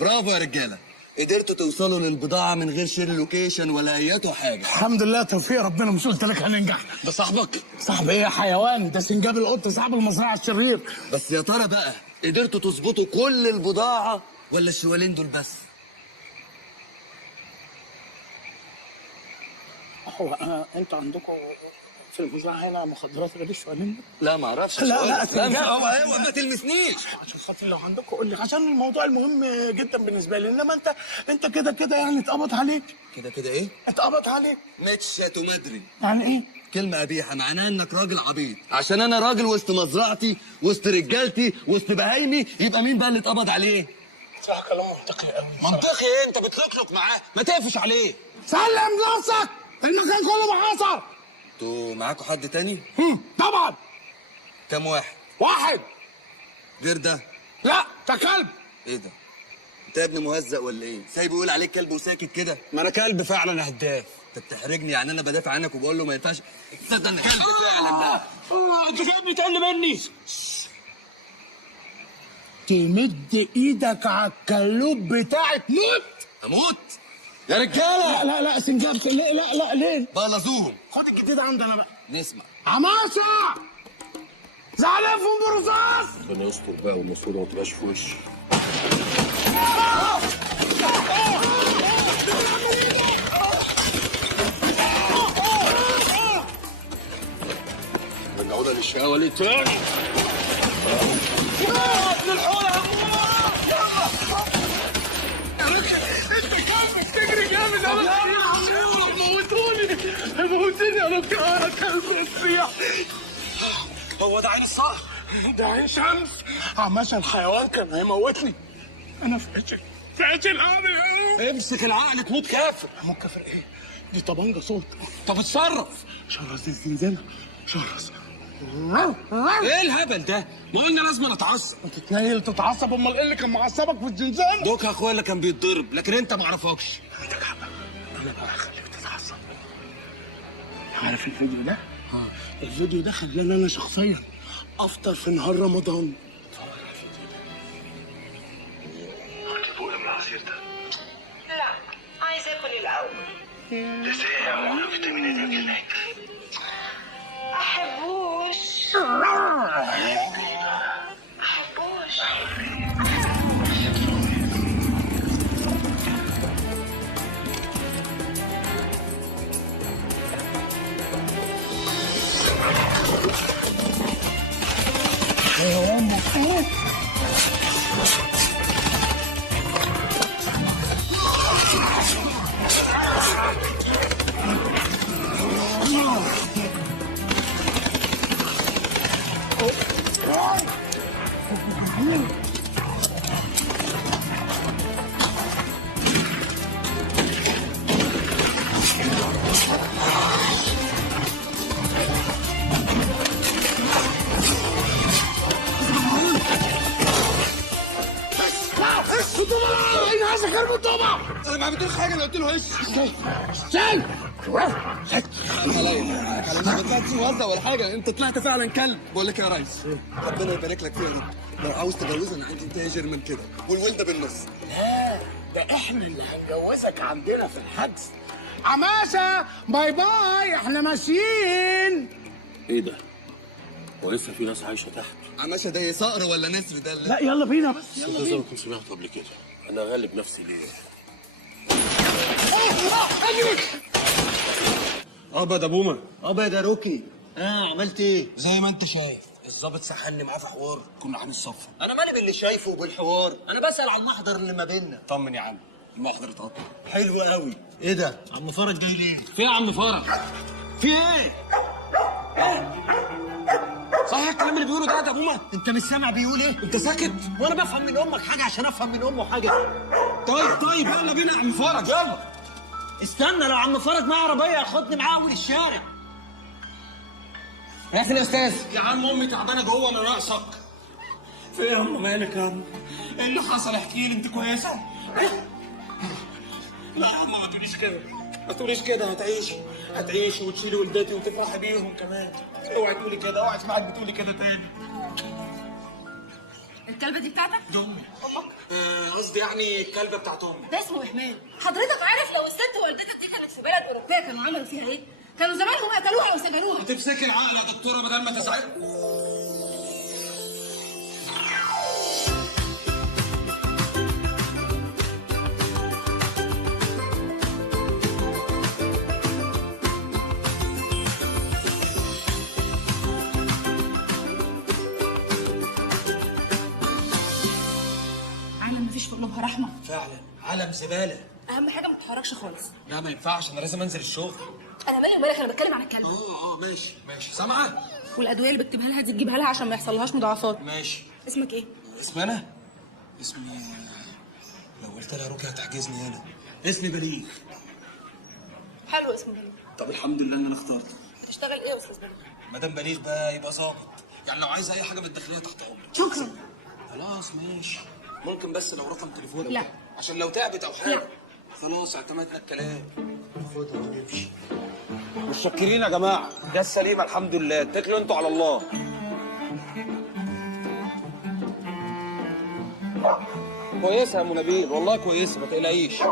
برافو يا رجاله، قدرتوا توصلوا للبضاعه من غير شير لوكيشن ولا اياته حاجه. الحمد لله، توفيق ربنا. مش قلت لك هننجح؟ ده صاحبك؟ صاحب ايه يا حيوان؟ ده سنجاب القط، صاحب المزرعه الشرير. بس يا ترى بقى قدرتوا تظبطوا كل البضاعه ولا الشوالين دول بس؟ هو انتوا عندكم في المزرعه هنا مخدرات غير الشوالين؟ لا ما اعرفش. لا لا هو ما تلمسنيش. عشان خاطر لو عندكم قول لي، عشان الموضوع المهم جدا بالنسبه لي. انما انت كده يعني اتقبض عليك. كده ايه؟ اتقبض عليك. متشت مدري. يعني ايه؟ كلمة قبيحة معناها انك راجل عبيط، عشان انا راجل وسط مزرعتي وسط رجالتي وسط بهايمي، يبقى مين بقى اللي اتقبض عليه؟ صح، كلام منطقي قوي. منطقي ايه؟ انت بتلقلق معاه، ما تقفش عليه. سلم نفسك، المكان كله محاصر. انتوا معاكوا حد تاني؟ طبعا. كام واحد؟ واحد. غير ده؟ لا، ده كلب. ايه ده؟ انت يا ابني مهزأ ولا ايه؟ سايبه يقول عليك كلب وساكت كده؟ ما انا كلب فعلا يا هداف. انت بتحرجني، يعني انا بدافع عنك وبقول له ما ينفعش. تصدق ان كلب فعلا ده. انت جاي بتقل مني. تمد ايدك على الكلوب بتاعي تموت. اموت؟ يا رجاله. لا سنجاب. لا ليه؟ بلظوهم. خد الجديد عندنا بقى. نسمع. عماسه زعلفهم برصاص. ربنا يستر بقى والمسؤولة ما تبقاش في وشي. رجعونا للشقاوة ليه تاني؟ تجري جامد. موتوني انا كلب الصيح. هو ده عين الصقر؟ ده عين شمس. عماشة الحيوان كان هيموتني. انا فاشل اعمل ايه؟ امسك العقل تموت كافر. اموت كافر ايه؟ دي طبنجة صوت. طب اتصرف. شرس الزنزانة. شرس. ايه الهبل ده؟ ما قلنا لازم نتعصب. انت تنيل تتعصب؟ امال ايه اللي كان معصبك في الزنزانة؟ دوك يا اخويا اللي كان بيتضرب، لكن انت ما اعرفكش. عندك حق. انا بقى هخليك تتعصب. عارف الفيديو ده؟ الفيديو ده خلاني انا شخصيا افطر في نهار رمضان. اتفرج على الفيديو ده. هتجيبوا ايه من العصير ده؟ لا، عايز اكل الاول. ازاي عرفت من ايدك هناك؟ احبوش. انا عايز اخرب الطبع. انا ما عملتلوش حاجه، انا قلت له هش. شال ما طلعتش موزع ولا حاجه، انت طلعت فعلا كلب. بقول لك يا ريس، ربنا يبارك لك فيها يا رب. لو عاوز تجوزها انا عندي تاجر من كده والولده بالنص. لا ده احنا اللي هنجوزك عندنا في الحجز. عماسة باي باي، احنا ماشيين. ايه ده؟ ولسه في ناس عايشه تحت؟ عماشة ده صقر ولا نسر ده؟ لا يلا بينا بس، يلا زي بينا. ما كنت سمعت قبل كده. انا غالب نفسي ليه؟ ابدا بومه، ابدا روكي. عملت ايه؟ زي ما انت شايف الظابط سحلني معاه في حوار كنا عامل صفر. انا مالي باللي شايفه وبالحوار، انا بسال عن المحضر اللي ما بيننا. طمن يا عم، المحضر اتقطع. حلو قوي. ايه ده؟ عم فرج جاي ليه؟ في يا عم فرج؟ في ايه؟ صحيح الكلام اللي بيقوله ده يا بومه؟ انت مش سامع بيقول ايه؟ انت ساكت؟ وانا بفهم من امك حاجه عشان افهم من امه حاجه. طيب يلا بينا يا عم فرج، يلا. استنى، لو عم فرج معاه عربيه ياخدني معاه اول الشارع. رايح فين يا استاذ؟ يا عم امي تعبانه جوه، انا ناقصك. في ايه يا ام؟ مالك يا عم؟ ايه اللي حصل؟ احكي لي، انت كويسه؟ لا يا عم ما تقوليش كده، ما تقوليش كده. هتعيشي وتشيلي ولدتي وتفرحي بيهم كمان. اوعي تقولي كده، اوعي اسمعك بتقولي كده تاني. الكلبة دي بتاعتك؟ دي امي. امك؟ قصدي يعني الكلبه بتاعت امي. ده اسمه إهمال. حضرتك عارف لو الست والدتك دي كانت في بلد أوروبية كانوا عملوا فيها إيه؟ كانوا زمانهم قتلوها وسجنوها. تمسكي العقل يا دكتوره بدل ما تزعلي. عالم مفيش في قلوبها رحمة. فعلا عالم زباله. أهم حاجة ما تتحركش خالص. لا ما ينفعش، انا لازم انزل الشغل. أنا مالي ومالك، أنا بتكلم عن الكلب. ماشي سامعه؟ والأدوية اللي بكتبها لها دي تجيبها لها عشان ما يحصلهاش مضاعفات. ماشي. اسمك إيه؟ اسمي انا؟ اسمي لو قلت لها روكي هتحجزني انا. اسمي بليغ. حلو اسمه بليغ. طب الحمد لله ان انا اخترته. هتشتغل إيه يا أستاذ بليغ؟ مدام بليغ بقى يبقى ظابط، يعني لو عايز اي حاجه من الداخليه تحت امرك. شكرا. خلاص ماشي. ممكن بس لو رقم تليفونك؟ لا. عشان لو تعبت او حاجه. لا. خلاص اعتمدنا الكلام. خدها ونمشي. متشكرين يا جماعه، ده السليمه الحمد لله، اتكلوا انتوا على الله. كويسه يا ام نبيل، والله كويسه ما تقلقيش.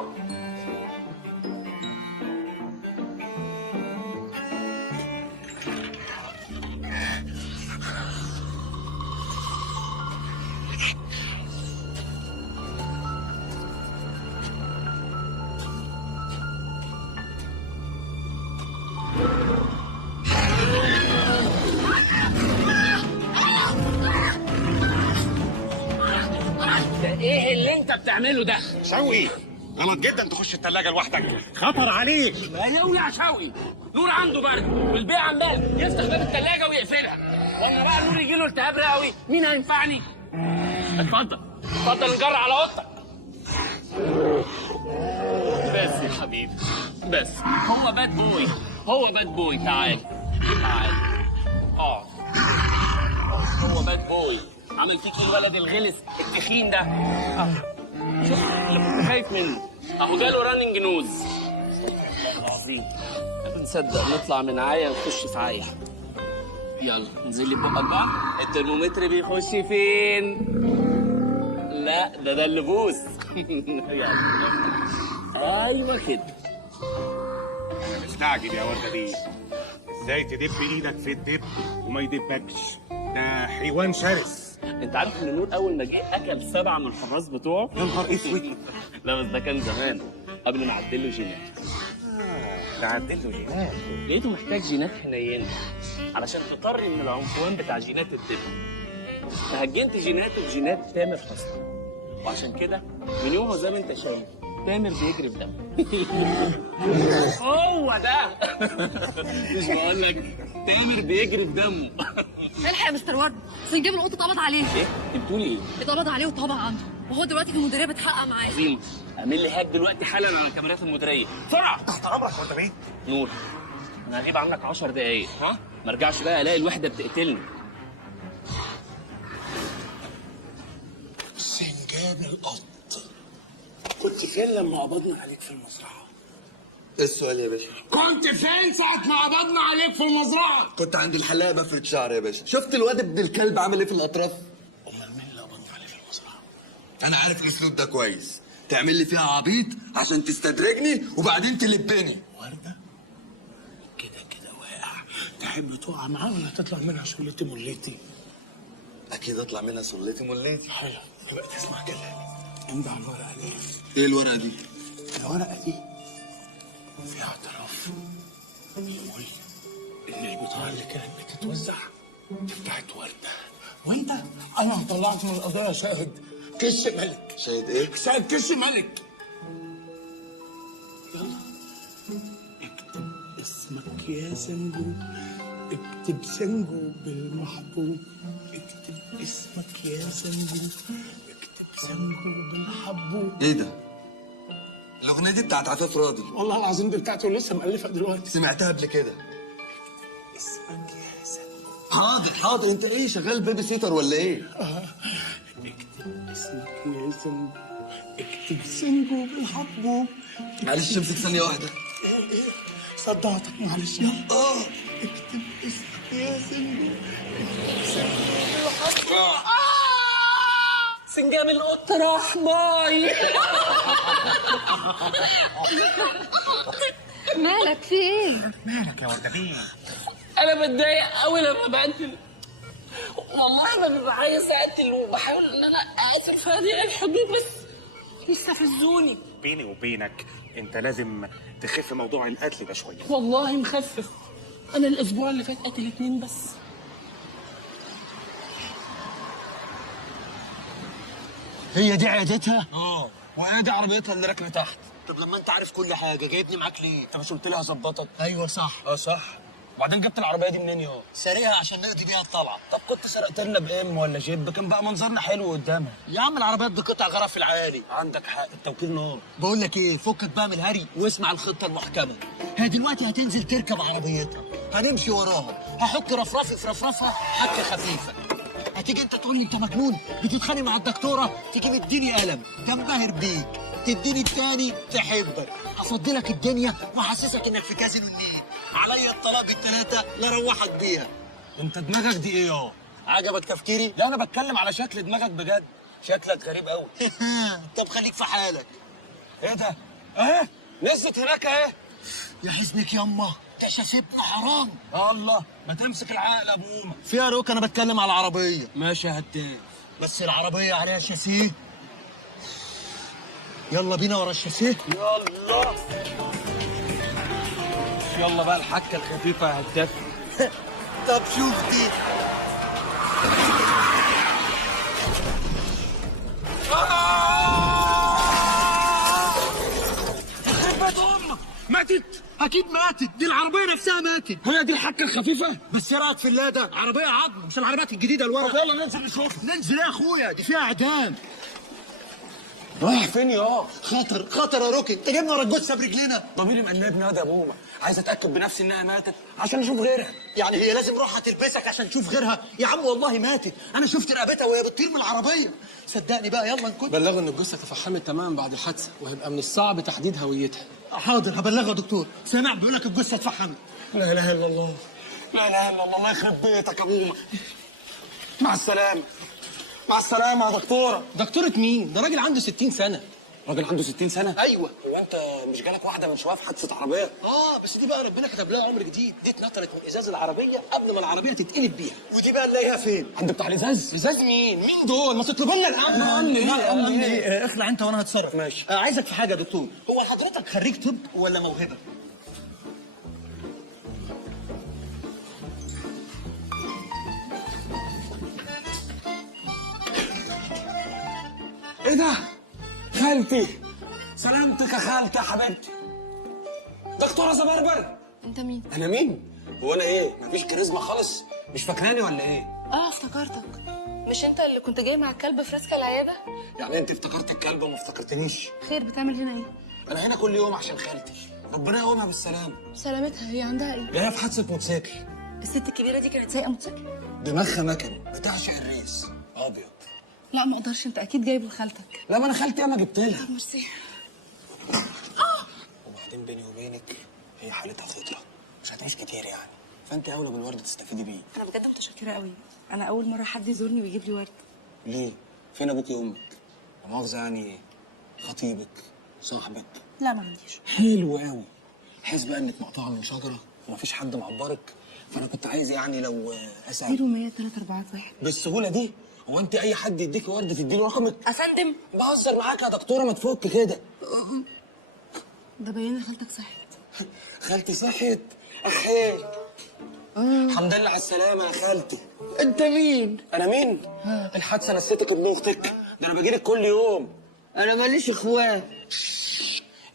ايه اللي انت بتعمله ده؟ شوقي غلط جدا تخش الثلاجه لوحدك، خطر عليك. ايوه يا شوقي، نور عنده برد والبيع عمال يفتح باب الثلاجه ويقفلها، وانا بقى نور يجي له التهاب رئوي، مين هينفعني؟ اتفضل نجر على اوضتك. بس يا حبيبي بس، هو باد بوي، تعال اقعد. هو باد بوي عمل فيك الولد الغلس التخين ده. شوف اللي كنت خايف منه اهو جاله راننج نوز. عظيم. نصدق نطلع من عايه نخش في عايه. يلا انزل لي بقك بقى. الترمومتر بيخش فين؟ لا ده اللي بوس. يلا ايوه كده. مستعجل يا ورده بيه، ازاي تدب ايدك في الدب وما يدبكش؟ ده حيوان شرس. انت عارف ان نور اول ما جه اكل 7 من الحراس بتوعه؟ يا نهار اسود. لا بس ده كان زمان قبل ما اعدل له جينات. تعدل له جينات؟ لقيته محتاج جينات حنينه علشان تطري من العنفوان بتاع جينات الدب. فهجنت جيناته بجينات تامر حسني، وعشان كده من يومه زي ما انت شايف تامر بيجري في دمه. هو ده. مش بقول لك تامر بيجري في دمه. الحق يا مستر ورد، سنجاب القط اتقبض عليه. ايه؟ انت بتقولي ايه؟ اتقبض عليه واتطبع عنده، وهو دلوقتي في المديريه بتحقق معاه. عظيم. اعمل لي هاك دلوقتي حالا على كاميرات المديريه بسرعه. تحت امرك ورده بيه. نور انا هغيب عنك 10 دقايق، ها؟ ما ارجعش بقى الاقي الوحده بتقتلني. سنجاب القط كنت فين لما قبضنا عليك في المزرعه؟ ايه السؤال يا باشا؟ كنت فين ساعه ما قبضنا عليك في المزرعه؟ كنت عند الحلاقه بفرد شعر يا باشا. شفت الواد ابن الكلب عامل ايه في الاطراف؟ امال مين اللي قبضنا عليه في المزرعه؟ انا عارف الاسلوب ده كويس. تعمل لي فيها عبيط عشان تستدرجني وبعدين تلبني. ورده كده واقع، تحب تقع معاه ولا تطلع منها شلتي مليتي؟ اكيد اطلع منها سلتي مليتي. حلو، يبقى تسمع كلامي. امضي على الورقه دي. ايه الورقه دي؟ الورقه دي فيها اعتراف بيقول ان البضاعه اللي كانت بتتوزع دي بتاعت ورده، وانت انا طلعت من القضيه شاهد كش ملك. شاهد ايه؟ شاهد كش ملك. يلا اكتب اسمك يا زنجو، اكتب زنجو بالمحبوب، اكتب اسمك يا زنجو، اكتب زنجو بالحبوب. ايه ده؟ الاغنيه دي بتاعت عفاف راضي. والله العظيم دي بتاعته لسه مألفها دلوقتي. سمعتها قبل كده. اسمك يا زنجو. حاضر انت ايه شغال بيبي سيتر ولا ايه؟ اكتب اسمك يا زنجو، اكتب زنجو بالحبوب. معلش امسك ثانيه واحده. ايه صدعتك معلش. يلا اكتب اسمك يا زنجو، اكتب زنجو بالحبوب. سنجاب القط راح باي. مالك في ايه؟ مالك يا ورده بيه؟ انا بتضايق قوي لما بقتل، والله ما ببقى عايز اقتل وبحاول ان انا اقتل في هذه الحدود بس يستفزوني. بيني وبينك انت لازم تخف موضوع القتل ده شويه. والله مخفف، انا الاسبوع اللي فات قتل 2 بس. هي دي عيادتها؟ وادي عربيتها اللي راكنه تحت. طب لما انت عارف كل حاجه جايبني معاك ليه؟ انت مش قلت لي هظبطك؟ ايوه صح. صح. وبعدين جبت العربيه دي منين يا؟ سارقها عشان نقضي بيها الطلعه. طب كنت سرقت لنا بام ولا جيب كان بقى منظرنا حلو قدامها. يا عم العربيات دي قطع غرف العالي. عندك حق، التوكيل نار. بقول لك ايه، فكك بقى من الهري واسمع الخطه المحكمه. هي دلوقتي هتنزل تركب عربيتها، هنمشي وراها، هحك رفرفي في رفرفها حكه خفيفه. هتيجي انت تقول لي انت مجنون بتتخانق مع الدكتوره، تيجي مديني قلم تنبهر بيك، تديني التاني تحبك، افضي لك الدنيا واحسسك انك في كازينو النيل. عليا الطلاق بالثلاثه لا اروحك بيها. انت دماغك دي ايه يا؟ عجبك تفكيري؟ لا انا بتكلم على شكل دماغك بجد، شكلك غريب قوي. طب خليك في حالك. ايه ده؟ اهي نزلت هناك اهي. يا حزنك ياما، ده شاسبنا حرام. الله، ما تمسك العقل يا ابو قومه. فيها روك، انا بتكلم على العربيه. ماشي يا هتاف، بس العربيه عليها شاسيه. يلا بينا ورا الشاسيه. يلا يلا بقى الحكه الخفيفه يا هتاف. طب شوف دي. يخرب امك، ماتت؟ اكيد ماتت، دي العربيه نفسها ماتت. هي دي الحكه الخفيفه؟ بس ايه رايك في اللاده؟ عربيه عظم مش العربيات الجديده الورق. طب يلا ننزل نشوف. ننزل يا اخويا، دي فيها اعدام. رايح فين يا؟ خطر يا روكي، انت جبنا ورا الجثه برجلنا. ضميري مقلبني يا بومه، عايز اتاكد بنفسي انها ماتت عشان اشوف غيرها. يعني هي لازم روحها تلبسك عشان تشوف غيرها؟ يا عم والله ماتت، انا شفت رقبتها وهي بتطير من العربيه. صدقني بقى، يلا نكون. بلغوا ان الجثه تفحمت تماما بعد الحادثه وهيبقى من الصعب تحديد هويتها. حاضر هبلغها يا دكتور. سامع بيقول لك الجثه اتفحمت. لا اله الا الله، لا اله الا الله، الله يخرب بيتك يا بومه. مع السلامه. مع السلامه يا دكتوره. دكتوره مين؟ ده راجل عنده 60 سنه. راجل عنده 60 سنه؟ ايوه. هو انت مش جالك واحده من شويه في حادثه عربيه؟ بس دي بقى ربنا كتب لها عمر جديد، دي اتنطرت من ازاز العربيه قبل ما العربيه تتقلب بيها. ودي بقى نلاقيها فين؟ عند بتاع الازاز. ازاز مين دول؟ ما تطلبوا لنا الامن. امن ايه؟ اخلع انت وانا هتصرف. ماشي. عايزك في حاجه يا دكتور، هو حضرتك خريج طب ولا موهبه؟ ايه ده؟ خالتي، سلامتك يا خالتي يا حبيبتي. دكتوره زبربر. انت مين؟ انا مين؟ هو انا ايه؟ مفيش كاريزما خالص؟ مش فاكراني ولا ايه؟ افتكرتك. مش انت اللي كنت جاي مع الكلب في راسك العياده؟ يعني انت افتكرت الكلب وما افتكرتنيش؟ خير، بتعمل هنا ايه؟ انا هنا كل يوم عشان خالتي، ربنا يقومها بالسلامه. سلامتها، هي عندها ايه؟ جايه في حادثه موتوسيكل. الست الكبيره دي كانت سايقه موتوسيكل؟ دماغها مكن، بتعشق الريس ابيض. لا ما اقدرش، انت اكيد جايبه لخالتك. لا ما انا خالتي ياما جبت لها. ميرسي. وبعدين بيني وبينك هي حالتها خطره، مش هتعيش كتير يعني، فانت اولى بالورد تستفيدي بيه. انا بجد متشكره قوي. انا اول مره حد يزورني ويجيب لي ورد. ليه؟ فين ابوكي وامك؟ لا مؤاخذه يعني خطيبك، صاحبك؟ لا ما عنديش. حلو قوي. حس بقى انك مقطوعه من شجره ومفيش حد معبرك، فانا كنت عايز يعني لو اسال 0100 3 4 1. بالسهوله دي؟ هو انت اي حد يديكي ورد تديله رقمك؟ افندم بهزر معاك يا دكتوره، ما تفك كده. ده باين لي خالتك صحت. خالتي صحت؟ اخي الحمد لله على السلامه يا خالتي. انت مين؟ انا مين؟ الحادثه نسيتك ابن اختك، ده انا باجيلك كل يوم. انا ماليش اخوات.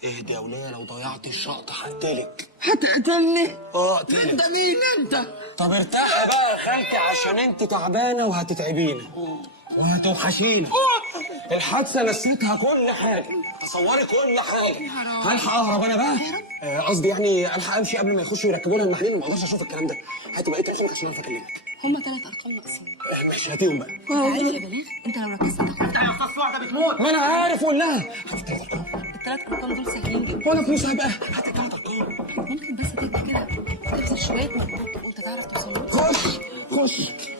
اهدى يا وليه، لو ضيعت الشقط هقتلك. هتقتلني؟ اقتلك. انت مين انت؟ طب ارتاحي بقى يا خالتي عشان انت تعبانه وهتتعبينا وهتوحشينا. الحادثه نسيتها كل حاجه، تصوري كل حاجه. هلحق اهرب انا بقى؟ قصدي يعني الحق امشي قبل ما يخشوا يركبوا لنا المحلين، وما اقدرش اشوف الكلام ده. هاتي بقيه تليفونك عشان اعرف اكلمك. هما 3 ارقام ناقصين. ماشي هاتيهم بقى. عارف يا بليغ انت لو ركزت هتعرف. يا استاذ واحده بتموت. ما انا عارف، قول لها. ال3 ارقام دول سهلين جدا. وانا فلوس هبقى هات ال3 ارقام. ممكن بس تبقى كده تبذل شويه مجهود وانت تعرف توصل له. خش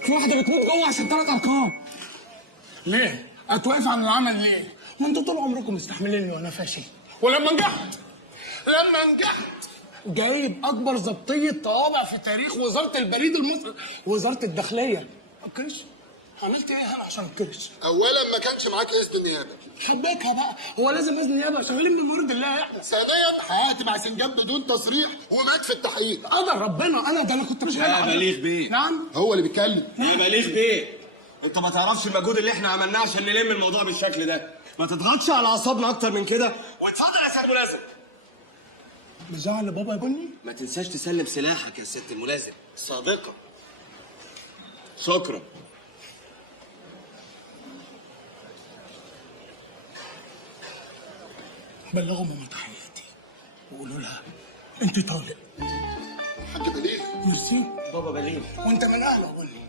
في واحده بتموت جوه عشان 3 ارقام. ليه؟ هتوقف عن العمل ليه؟ ما انتوا طول عمركم مستحمليني وانا فاشل، ولما نجحت جايب اكبر ضبطيه طوابع في تاريخ وزاره البريد المصري، وزاره الداخليه. الكرش عملت ايه انا عشان الكرش؟ اولا ما كانش معاك اذن نيابه. حبيتها بقى، هو لازم اذن نيابه؟ شغالين من مرض الله احنا. ثانيا حياتي مع سنجاب بدون تصريح ومات في التحقيق. قدر ربنا. انا ده انا كنت مش يا بليغ بيه. نعم هو اللي بيتكلم. يا بليغ بيه، انت ما تعرفش المجهود اللي احنا عملناه عشان نلم الموضوع بالشكل ده. ما تضغطش على اعصابنا اكتر من كده، واتفضل يا سيد الملازم. بزعل بابا يا بني. ما تنساش تسلم سلاحك يا ست الملازم. صادقه. شكرا. بلغوا ماما تحياتي وقولوا لها انت طالق. حاج بليغ. ميرسي. بابا بليغ. وانت من اهله بني.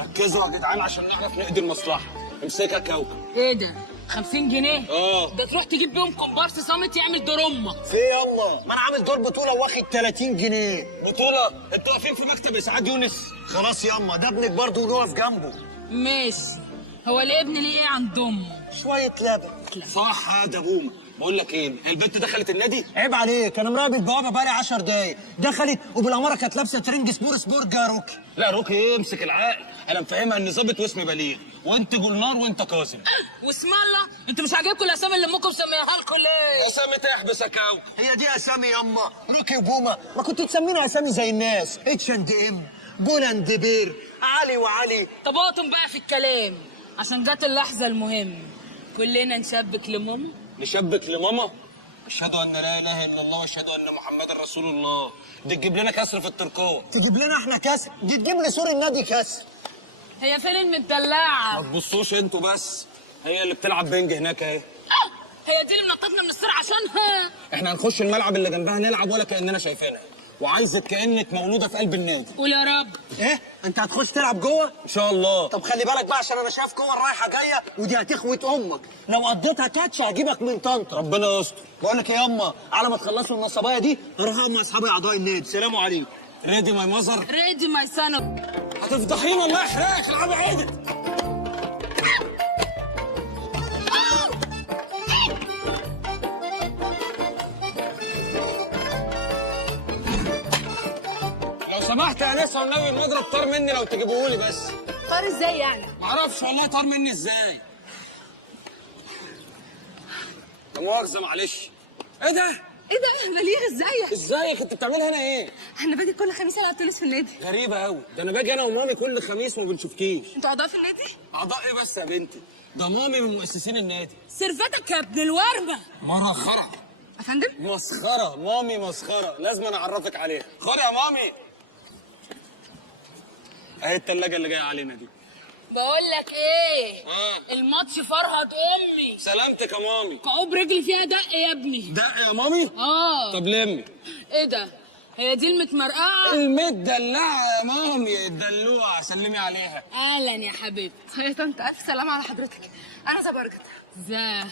ركزوا يا جدعان عشان نعرف نقضي المصلحه. امسكها كوكب. ايه ده؟ 50 جنيه؟ اه. ده تروح تجيب بيهم كومبارس صامت يعمل دور امك. في يلا، ما انا عامل دور بطوله واخد 30 جنيه. بطوله؟ انتوا واقفين في مكتب اسعاد يونس. خلاص ياما، ده ابنك برضه ونقف جنبه. ماشي. هو الابن ليه ايه عند امه؟ شويه لبن. صح هذا ابوما. بقول لك ايه، البنت دخلت النادي؟ عيب عليك، انا مراقب البوابه بقالي 10 دقايق. دخلت وبالاماره كانت لابسه ترنج سبورج يا روكي. لا روكي ايه، امسك العقل. انا مفهمها ان ظابط واسمي بليغ، وانت جولنار وانت كاظم. واسم الله، انتوا مش عاجبكم الاسامي اللي امكم مسميها لكم ليه؟ اسامي تحبس يا كوكب. هي دي اسامي ياما، روكي وبوما. ما كنتوا تسمينا اسامي زي الناس، H&M، بولاند بير، علي وعلي. طب اقطم بقى في الكلام عشان جت اللحظه المهمه. كلنا نشبك لماما. نشبك لماما؟ اشهد ان لا اله الا الله واشهد ان محمدا رسول الله. دي تجيب لنا كسر في التركوه. تجيب لنا احنا كسر؟ دي تجيب لي سور النادي كسر. هي فين المدلعه؟ ما تبصوش انتوا بس، هي اللي بتلعب بنج هناك اهي. هي دي اللي منططنا من السرعه عشانها. احنا هنخش الملعب اللي جنبها نلعب ولا كاننا شايفينها، وعايزك كانك مولوده في قلب النادي. قول يا رب. ايه؟ انت هتخش تلعب جوه؟ ان شاء الله. طب خلي بالك بقى عشان انا شايف كور رايحه جايه، ودي هتخوت امك. لو قضيتها كاتش هجيبك من طنطا. ربنا يستر. بقول لك ايه ياما، على ما تخلصوا النصابيه دي هروح اقعد مع اصحابي اعضاء النادي. سلام عليكم. ريدي ماي ماذر. ريدي ماي سان. هتفضحينا الله يحرقك. العبي عيدك. لو سمحت يا ناس والنبي المضرب طار مني، لو تجيبوهولي بس. طار ازاي يعني؟ معرفش والله طار مني ازاي. لا مؤاخذة معلش. ايه ده؟ ايه ده بليغ؟ ازيك؟ ازيك؟ انت بتعملي هنا ايه؟ انا باجي كل خميس العب تنس في النادي. غريبة قوي، ده انا باجي انا ومامي كل خميس وما بنشوفكيش. انتوا اعضاء في النادي؟ اعضاء ايه بس يا بنتي؟ ده مامي من مؤسسين النادي. سرفتك يا ابن الوربه. مرخرة. افندم؟ مسخرة، مامي مسخرة، لازم انا اعرفك عليها. خد يا مامي. اهي التلاجة اللي جاية علينا دي. بقول لك ايه؟ الماتش فرهد امي. سلامتك يا مامي. كعوب رجلي فيها دق يا ابني. دق يا مامي؟ طب لمي. ايه ده؟ هي دي المتمرقعه؟ المدلعه يا مامي، الدلوعه، سلمي عليها. اهلا يا حبيبتي. يا طنط الف سلامه على حضرتك. انا زبرجت. ازاي؟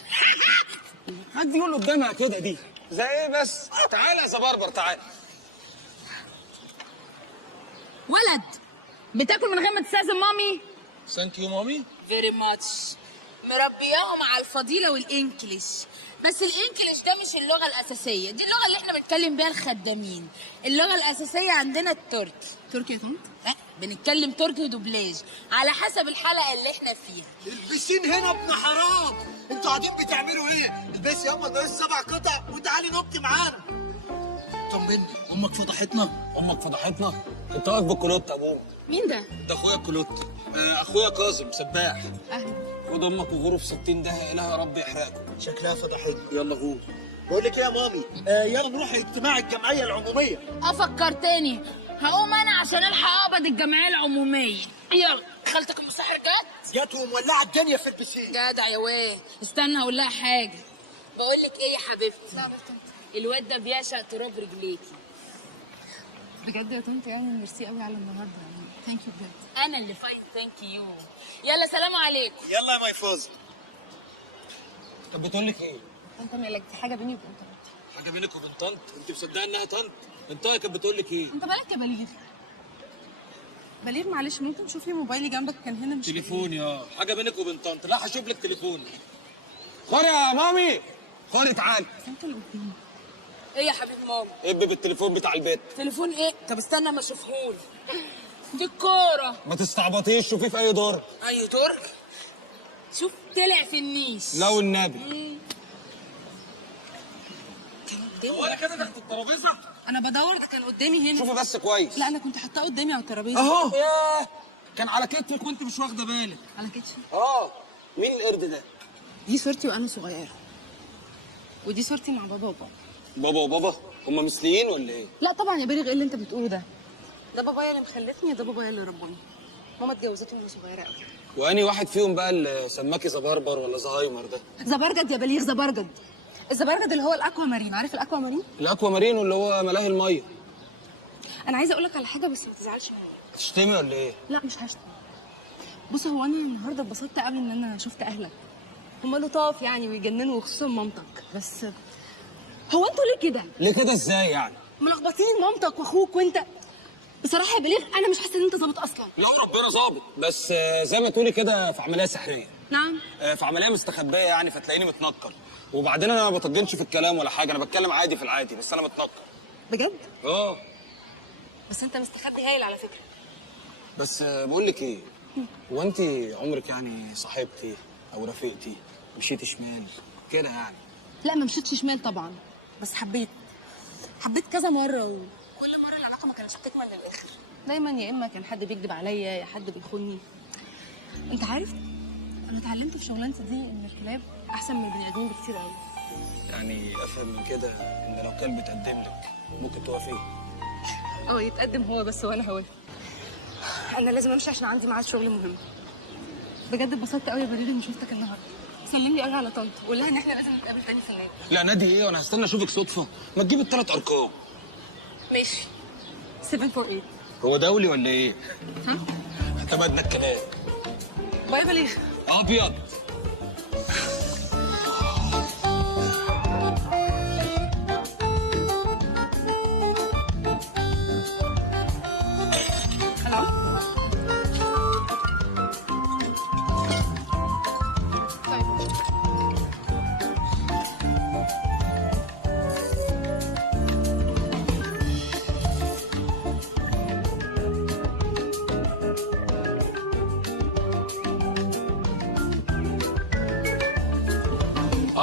حد يقول قدامها كده دي. زي ايه بس؟ تعالى يا زبربر تعالى. ولد بتاكل من غير ما تستاذن مامي؟ ثانك يو مامي. فيري ماتش. مربياهم على الفضيله والانكليش، بس الانكليش ده مش اللغه الاساسيه، دي اللغه اللي احنا بنتكلم بيها الخدامين. اللغه الاساسيه عندنا التركي. تركي يا طنط؟ لا بنتكلم تركي دوبلاج على حسب الحلقه اللي احنا فيها. البسين هنا ابن حرام، انتوا قاعدين بتعملوا ايه؟ البس ياما ده 7 قطع وتعالي نبكي معانا. طمني، امك فضحتنا؟ امك فضحتنا؟ انت واقف بالكلوت يا ابوك. مين ده؟ ده اخويا الكلوت. اخويا كاظم سباح. اهلا. خد امك وغوروا في 60 ده، اله يا رب يحرقكم. شكلها فضحتنا. يلا غور. بقول لك ايه يا مامي؟ يلا نروح اجتماع الجمعيه العموميه. فكرتني، هقوم انا عشان الحق اقبض الجمعيه العموميه. يلا. خالتك المسحر جت ومولعه الدنيا في البسين. جدع يا واد. استنى هقول لها حاجه. بقول لك ايه يا حبيبتي؟ الواد ده بيعشق تراب رجليكي. بجد يا طنط يعني ميرسي قوي على النهارده يعني. ثانك يو بجد. انا اللي فاين ثانك يو. يلا سلام عليكم. يلا يا ميفوز. طب بتقول لك ايه؟ انت مالك؟ دي حاجه بيني وبين طنط. حاجه بينك وبين طنط؟ انت مصدقه انها طنط؟ انت كانت بتقول لك ايه؟ انت مالك يا بليغ؟ بليغ معلش ممكن تشوفي موبايلي جنبك كان هنا مش تليفوني حاجه بينك وبين طنط. لا هشوف لك تليفوني. خد يا مامي، خد تعالى. انت اللي قدامي. ايه يا حبيب ماما؟ اب بالتليفون بتاع البيت. تليفون ايه؟ طب استنى ما اشوفهولي. دي الكوره. ما تستعبطيش، شوفيه في اي دور. اي دور؟ شوف طلع في النيش. لا والنبي. ولا كده تحت الترابيزه؟ انا بدور، ده كان قدامي هنا. شوفي بس كويس. لا انا كنت حاطاه قدامي على الترابيزه. اهو. ياه، كان على كتفك وانت مش واخده بالك. على كتفي؟ مين القرد ده؟ دي صورتي وانا صغيره، ودي صورتي مع بابا وبابا. بابا وبابا هم مثليين ولا ايه؟ لا طبعا يا بليغ، ايه اللي انت بتقوله ده؟ ده بابايا اللي مخلفني، ده بابايا اللي رباني. ماما اتجوزتني وانا صغيره قوي. واني واحد فيهم بقى اللي سماكي زبربر ولا زهايمر ده؟ زبرجد يا بليغ، زبرجد. الزبرجد اللي هو الاكوا مارين، عارف الاكوا مارين؟ الاكوا مارين اللي هو ملاهي الميه. انا عايزه اقول لك على حاجه بس ما تزعلش مني. تشتمي ولا ايه؟ لا مش هشتم. بص، هو انا النهارده اتبسطت قبل ان انا شفت اهلك. هم لطاف يعني ويجننوا، وخصوصا مامتك. بس هو انتوا ليه كده؟ ليه كده ازاي يعني؟ ملخبطين مامتك واخوك وانت. بصراحه يا بليغ انا مش حاسه ان انت ظابط اصلا. لا ربنا ظابط، بس زي ما تقولي كده في عمليه سحريه. نعم. في عمليه مستخبيه يعني، فتلاقيني متنكر. وبعدين انا ما بطجنش في الكلام ولا حاجه، انا بتكلم عادي في العادي، بس انا متنكر. بجد؟ بس انت مستخبي هايل على فكره. بس بقول لك ايه، هو انت عمرك يعني صاحبتي او رفيقتي مشيتي شمال كده يعني؟ لا ما مشيتش شمال طبعا، بس حبيت كذا مره، وكل مره العلاقه ما كانتش بتكمل للاخر. دايما يا اما كان حد بيكذب عليا يا حد بيخوني. انت عارف انا اتعلمت في شغلانتي دي ان الكلاب احسن من البني ادمين بكتير قوي. يعني افهم من كده ان لو كلب اتقدم لك ممكن توافقي؟ يتقدم هو بس وانا هوافق. انا لازم امشي عشان عندي ميعاد شغل مهم. بجد اتبسطت قوي يا بليغ اني شفتك النهارده. سلم لي قوي على طنط وقول لها ان احنا لازم نتقابل تاني في النادي. لا نادي ايه، وانا هستنى اشوفك صدفه؟ ما تجيب ال3 ارقام. ماشي. 748. هو دولي ولا ايه؟ اعتمدنا الكلام. باي بليغ. ابيض.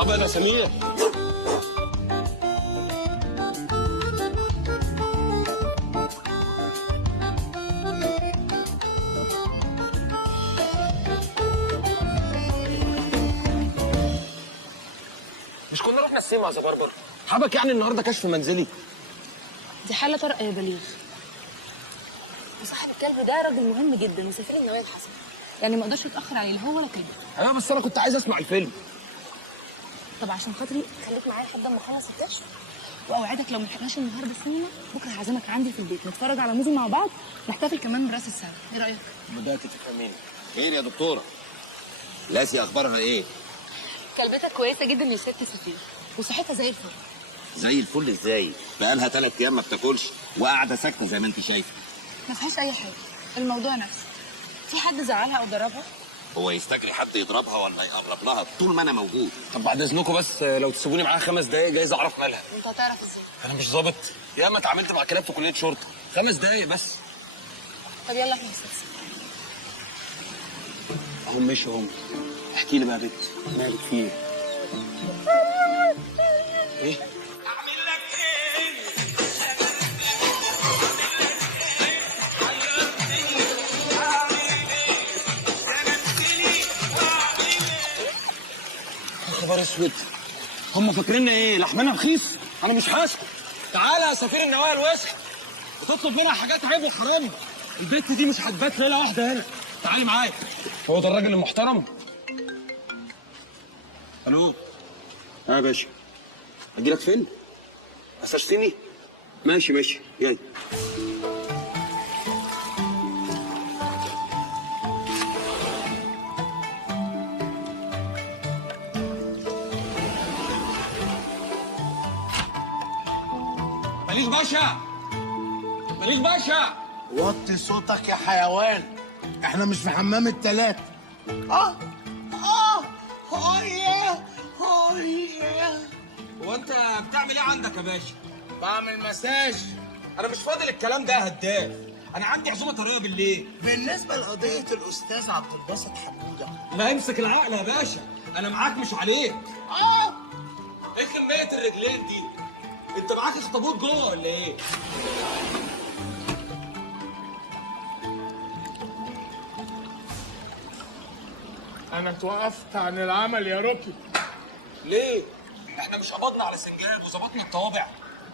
بقى يا سمير. مش كنا رحنا السيما يا زبربر؟ حابك يعني النهارده كشف منزلي؟ دي حاله طارئه يا بليغ. وصاحب الكلب ده راجل مهم جدا وسافر النوايا الحسنه، يعني ما اقدرش اتاخر عليه لا هو ولا كلبه. ايوه بس انا كنت عايز اسمع الفيلم. طب عشان خاطري خليك معايا لحد ما اخلص الكشف، واوعدك لو ما لحقناش النهارده السينما بكره هعزمك عندي في البيت نتفرج على موفي مع بعض، نحتفل كمان براس السنه. ايه رايك؟ بدات تفهميني. خير يا دكتوره؟ لاسي اخبارها ايه؟ كلبتك كويسه جدا يا ست سفير وصحتها زي الفل. زي الفل ازاي؟ بقالها 3 ايام ما بتاكلش وقاعده ساكته زي ما انت شايفه. ما فيهاش اي حاجه، الموضوع نفسه. في حد زعلها او ضربها؟ هو يستجري حد يضربها ولا يقرب لها طول ما انا موجود؟ طب بعد اذنكم بس لو تسيبوني معاها 5 دقايق جايز اعرف مالها. وانت هتعرف ازاي؟ انا مش ظابط، ياما اتعاملت مع كلاب في كليه شرطه. 5 دقايق بس. طب يلا احنا نستفسر. هم مشوا هم. احكي لي بقى يا بنت، مالك في ايه؟ ايه؟ يا خبر اسود، هم فاكريننا ايه؟ لحمنا رخيص؟ انا مش هسكت. تعالى يا سفير النوايا الوسخ، بتطلب منها حاجات عيب وحرام. البت دي مش هتبات ليله واحده هنا. تعالي معايا. هو ده الراجل المحترم؟ الو. يا باشا، اجيلك فين؟ مسجتني؟ ماشي ماشي جاي. ماليش باشا، ماليش باشا. وطي صوتك يا حيوان، احنا مش في حمام التلات. هو انت بتعمل ايه عندك يا باشا؟ بعمل مساج. انا مش فاضي للكلام ده يا هداف، انا عندي عزومه طريه بالليل. بالنسبه لقضيه الاستاذ عبد الباسط حموده، ما امسك العقل يا باشا، انا معاك مش عليك. ايه كميه الرجلين دي؟ انت معاك اخطبوط جوه ولا ايه؟ انا اتوقفت عن العمل يا روكي. ليه؟ احنا مش قبضنا على سنجاب وظبطنا الطوابع؟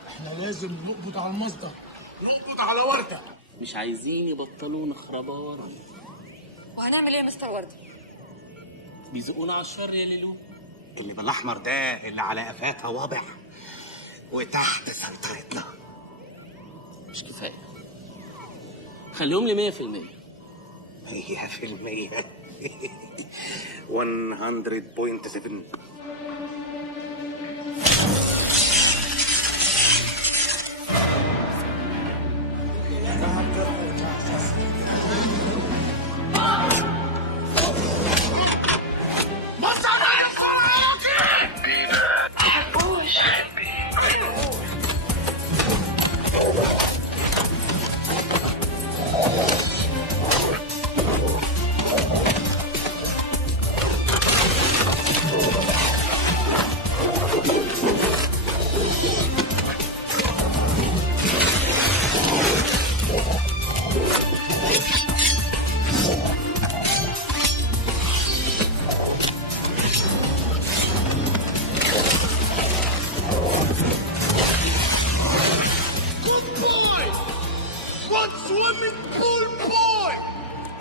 احنا لازم نقبض على المصدر، نقبض على ورده. مش عايزين يبطلوا نخربان. وهنعمل ايه يا مستر ورده؟ بيزقونا على الشر يا ليلو. اللي بالاحمر ده اللي على قفاها واضح وتحت سيطرتنا. مش كفايه، خليهم لي 100%. 100%. 100.7.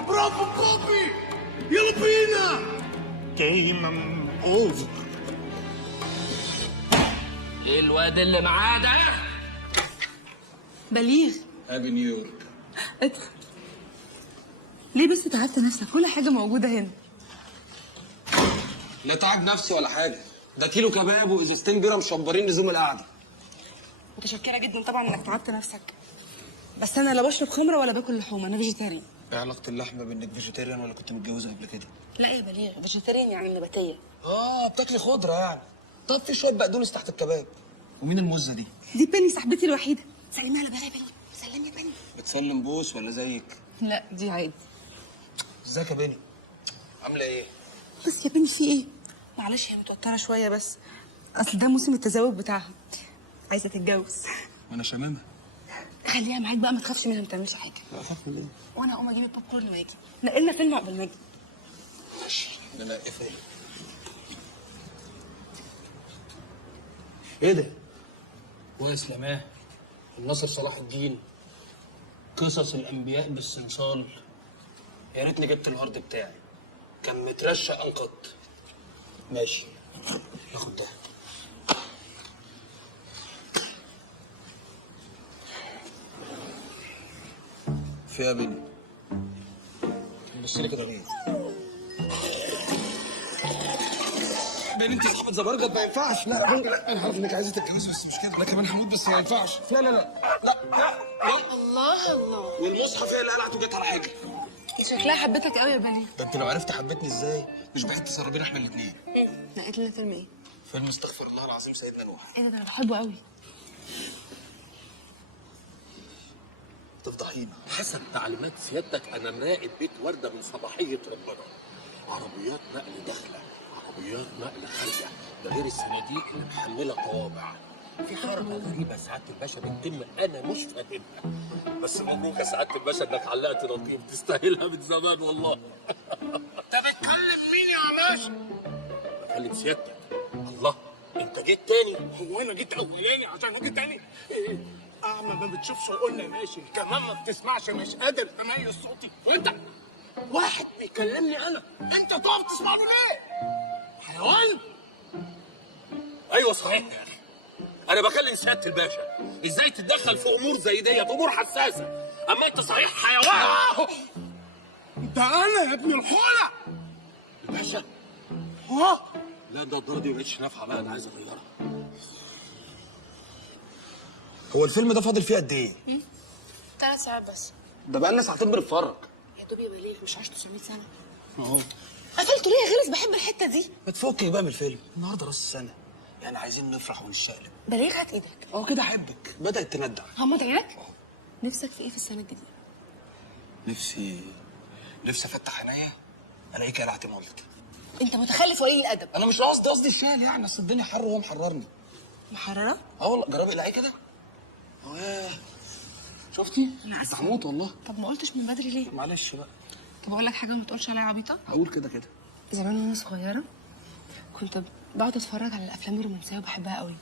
برافو بوبي، يلا بينا. جيم اوفر. ايه الواد اللي معاه ده؟ بليغ، هابي نيويورك. ادخل. ليه بس تعبت نفسك؟ كل حاجه موجوده هنا. لا تعب نفسي ولا حاجه، ده كيلو كباب وازازتين بيره مشبرين لزوم القعده. متشكره جدا طبعا انك تعبت نفسك، بس انا لا بشرب خمره ولا باكل لحوم، انا فيجيتيريان. ايه علاقه اللحمه بانك فيجيتيريان ولا كنت متجوزه قبل كده؟ لا يا بليغ، فيجيتيريان يعني نباتيه. بتاكلي خضره يعني. طب في شويه بقدونس تحت الكباب. ومين المزه دي؟ دي بني صاحبتي الوحيده. سلمي على بني يا بني، سلمي يا بني. بتسلم بوس ولا زيك؟ لا دي عادي. ازيك يا بني؟ عامله ايه؟ بس يا بني في ايه؟ معلش هي متوتره شويه، بس اصل ده موسم التزاوج بتاعها، عايزه تتجوز. وانا شمامه. خليها معاك بقى، ما تخافش منها، ما تعملش حاجه. لا اخاف من ايه؟ وانا اقوم اجيب البوب كورن واجي. نقلنا فيلم قبل ما اجي. ماشي. لا اقفل. ايه ده؟ كويس لماه الناصر صلاح الدين، قصص الانبياء بالصلصال. يا ريتني جبت الهارد بتاعي، كان مترشق انقط. ماشي، ناخد ده. في يا بني؟ بص لي كده ليه؟ باين انت صاحبه زبرجد ما ينفعش. لا انا عارف انك عايزه تتجوز بس مش كده، انا كمان هموت بس ما ينفعش. لا لا لا لا. الله الله، والمصحف هي اللي قلعت وجت على حاجه. شكلها حبتك قوي يا بليغ. ده انت لو عرفت حبتني ازاي مش بحب تسربين احنا الاثنين. لقيت لنا فيلم ايه؟ فيلم استغفر الله العظيم سيدنا نوح. ايه ده انا بحبه قوي. تفضحينا. حسب تعليمات سيادتك انا مراقب بيت ورده من صباحيه ربنا. عربيات نقل داخله، عربيات نقل خارجه، ده غير الصناديق اللي محمله طوابع. في حركه غريبه سعاده الباشا بتتم انا مش فاهمها. بس مبروك يا سعاده الباشا انك علقت نقيب، تستاهلها من زمان والله. انت بتكلم مين يا عماش؟ بكلم سيادتك. الله، انت جيت تاني؟ هو انا جيت اولاني عشان اجي تاني؟ اعمى ما بتشوفش وقلنا ماشي، كمان ما بتسمعش مش قادر تميز صوتي، وانت واحد بيكلمني انا، انت تقف تسمع له ليه؟ حيوان؟ ايوه صحيح يا اخي، انا بكلم سياده الباشا. ازاي تتدخل في امور زي ديت، امور حساسه؟ اما انت صحيح حيوان. ده انا يا ابن الحوله. الباشا؟ لا ده الدار دي ما بقتش نافعه بقى، انا عايز اغيرها. هو الفيلم ده فاضل فيه قد ايه؟ 3 ساعات بس. ده بقى لنا ساعتين بنتفرج. يا دوب يا بليغ، مش عايش 900 سنه. اهو. قفلته ليه يا غلس؟ بحب الحته دي. ما تفكك بقى من الفيلم، النهارده راس السنه، يعني عايزين نفرح ونشقلب. بليغ هات ايدك. اه كده احبك، بدات تندع. غمض عينك. نفسك في ايه في السنه الجديده؟ نفسي افتح عينيا الاقيك قلعت مولد. انت متخلف وقليل الادب. انا مش قصدي الشال يعني، اصل الدنيا حر وهو محررني. محرره؟ اه والله، جربي الاقي كده. شفتي؟ انا اسفه. هموت والله. طب ما قلتش من بدري ليه؟ معلش بقى. طب اقول لك حاجه ما تقولش عليا عبيطه؟ هقول كده كده. زمان وانا صغيره كنت بقعد اتفرج على الافلام الرومانسيه وبحبها قوي.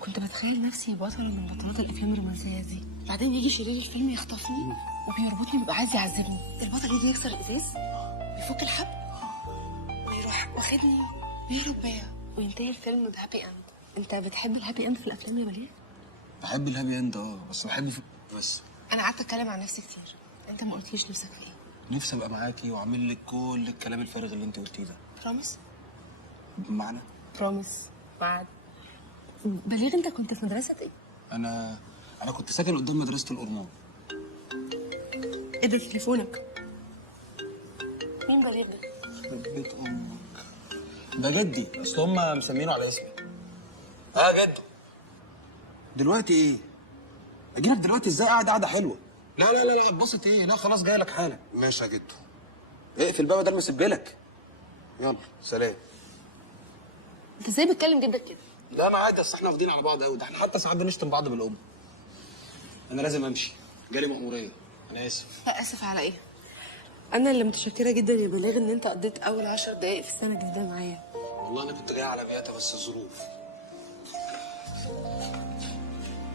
كنت بتخيل نفسي بطله من بطلات الافلام الرومانسيه دي، بعدين يجي شرير الفيلم يخطفني وبيربطني ويبقى عايز يعذبني. البطل يجي يكسر الازاز ويفك الحبل ويروح واخدني ويهرب بيا وينتهي الفيلم بهابي اند. انت بتحب الهابي اند في الافلام يا بليغ؟ بحب الهابي اند بس بحب بس انا قعدت اتكلم عن نفسي كتير، انت ما قلتليش نفسك في ايه؟ نفسي ابقى معاكي واعمل لك كل الكلام الفارغ اللي انت قلتيه ده. بروميس؟ بمعنى؟ بروميس بعد. بليغ انت كنت في مدرسه ايه؟ انا كنت ساكن قدام مدرسه الأورمان. ايه ده تليفونك؟ مين بليغ ده؟ بيت امك ده جدي، اصل هم مسمينه على اسمي. جدو. دلوقتي ايه؟ اجيلك دلوقتي ازاي؟ قاعده حلوه. لا لا لا لا اتبسط ايه؟ لا خلاص جاي لك حالا. ماشي يا جدو. اقفل الباب ده المسبلك. يلا سلام. انت ازاي بتكلم جدك كده؟ لا ما عادي، اصل احنا واخدين على بعض قوي، ده احنا حتى ساعات بنشتم بعض بالام. انا لازم امشي، جالي مأموريه، انا اسف. لا اسف على ايه؟ انا اللي متشكره جدا يا بليغ ان انت قضيت اول 10 دقايق في السنه الجديده معايا. والله انا كنت جاي على بياتا بس الظروف.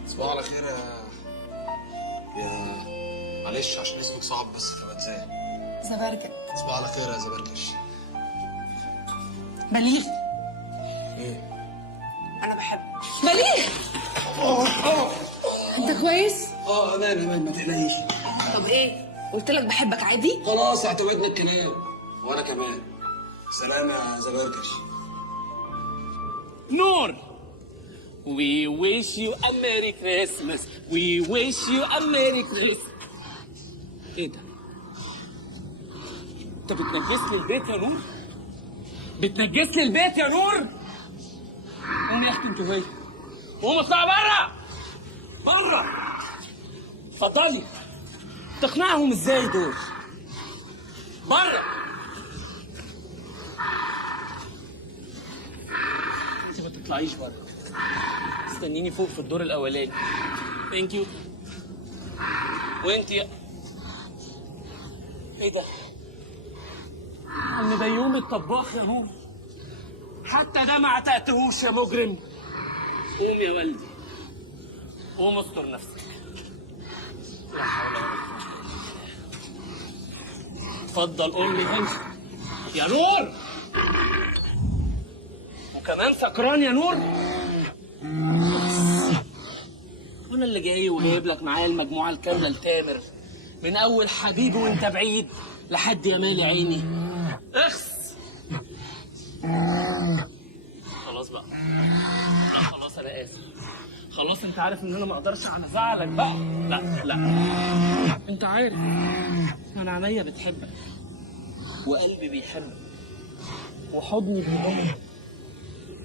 تصبحوا على خير يا معلش عشان اسمك صعب بس فبنساه. زبرجد. تصبحوا على خير يا زبرجش. بليغ. ايه؟ انا بحبك. بليغ. انت كويس؟ امان ما تقلقيش. طب ايه؟ قلت لك بحبك عادي؟ خلاص اعتمدنا الكلام. وانا كمان. سلام يا زبرجش. نور. We wish you a Merry Christmas. We wish you a Merry Christmas. ايه ده؟ انت بتنجس لي البيت يا نور؟ بتنجس لي البيت يا نور؟ قوم يا اختي انت وهي. قوم اطلع بره! بره! اتفضلي. تقنعهم ازاي دول؟ بره! انت ما تطلعيش بره. استنيني فوق في الدور الاولاني. ثانك يو. وانت يا ايه ده؟ عم بيومي الطباخ يا نور. حتى ده ما عتقتهوش يا مجرم. قوم يا ولدي. قوم استر نفسك. لا حول ولا قوة. اتفضل قول لي انت يا نور. وكمان سكران يا نور. وانا اللي جاي وجايب لك معايا المجموعه الكامله لتامر، من اول حبيبي وانت بعيد لحد يا مالي عيني. اخس. بقى. خلاص انا اسف. خلاص انت عارف ان انا ما اقدرش على زعلك بقى. لا انت عارف انا عينيا بتحبك وقلبي بيحبك وحضني بيضمك.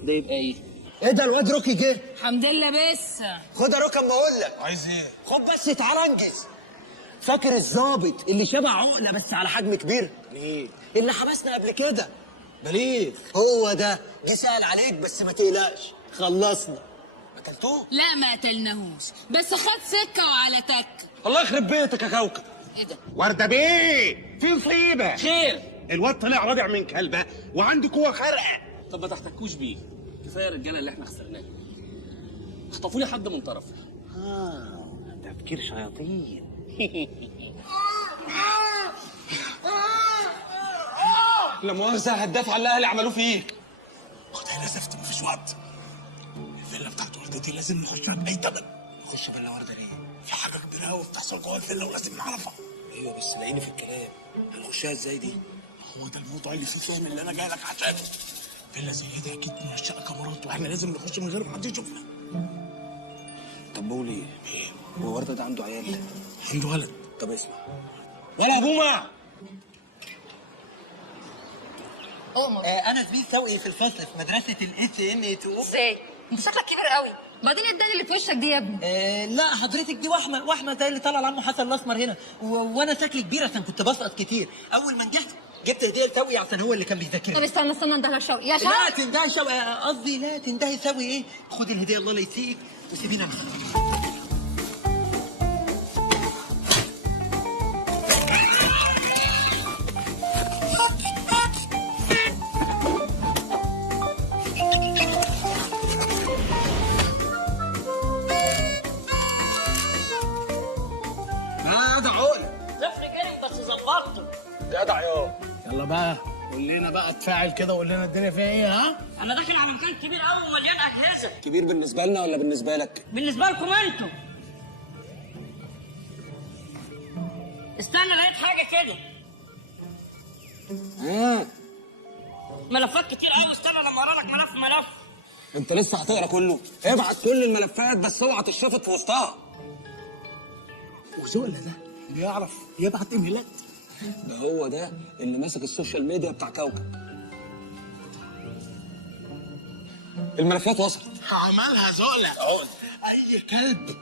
ده يبقى ايه؟ ايه ده الواد روكي جه؟ الحمد لله. بس خد يا روكي اما اقول لك. عايز ايه؟ خد بس تعالى انجز. فاكر الظابط اللي شبه عقله بس على حجم كبير؟ ليه؟ اللي حبسنا قبل كده. بليغ. هو ده جه سأل عليك بس ما تقلقش خلصنا. قتلتوه؟ لا ما قتلناهوش، بس خد سكه وعلى تك. الله يخرب بيتك يا كوكب. ايه ده؟ ورده بيه في مصيبه. خير. الواد طلع رادع من كلبه وعنده قوه خارقه. طب ما تحتكوش بيه، كفايه الرجاله اللي احنا خسرناها. اخطفوا لي حد من طرفي. تفكير شياطين. لا مؤاخذه هتدافع عن الاهل عملوه فيك. خدها يا زفت مفيش وقت. الفيلا بتاعت والدتي لازم نخشها باي ثمن. نخش بالله ورده ليه؟ في حاجه كبيره قوي بتحصل جوه الفيلا ولازم نعرفها. ايوه بس لاقيني في الكلام. هنخشها ازاي دي؟ هو ده الموضوع اللي فيه فهم اللي انا جاي لك عشانه. فيلا زي دي اكيد منشأة كاميرات واحنا لازم نخش من غير ما حد يشوفنا. طب بقول ايه؟ هو ورده ده عنده عيال؟ عنده ولد. طب اسمع. ولا بومع. أؤمر. انا زميل سوقي في الفصل في مدرسه الSM2. ازاي؟ انت شكلك كبير قوي. بعدين الدقن اللي في وشك دي يا ابني. لا حضرتك دي وحمه زي اللي طلع لعمه حسن الاسمر هنا وانا شكلي كبير عشان كنت بسقط كتير. اول ما نجحت جبت هديه لسوقي عشان هو اللي كان بيذاكرني. طب استنى انده شوقي يا لا شوقي. تندهي شوقي، قصدي لا تندهي سوي. ايه خد الهديه الله لا يسيئك وسيبينا نخرج. لا ده عقل. طفل جري بس ظبطته. جدع يا. يلا بقى قول لنا بقى اتفاعل كده وقول لنا الدنيا فيها ايه. ها؟ انا داخل على مكان كبير قوي ومليان اجهزه. كبير بالنسبه لنا ولا بالنسبه لك؟ بالنسبه لكم انتوا. استنى لقيت حاجه كده. ملفات كتير قوي. استنى لما اقرا لك ملف. انت لسه هتقرا كله؟ ابعت كل الملفات بس اوعى تشفط في وسطها. وزقله ده بيعرف يبعت ايميلات. ده هو ده اللي ماسك السوشيال ميديا بتاع كوكب. الملفات وصلت. عملها زقله. عقل. اي كلب.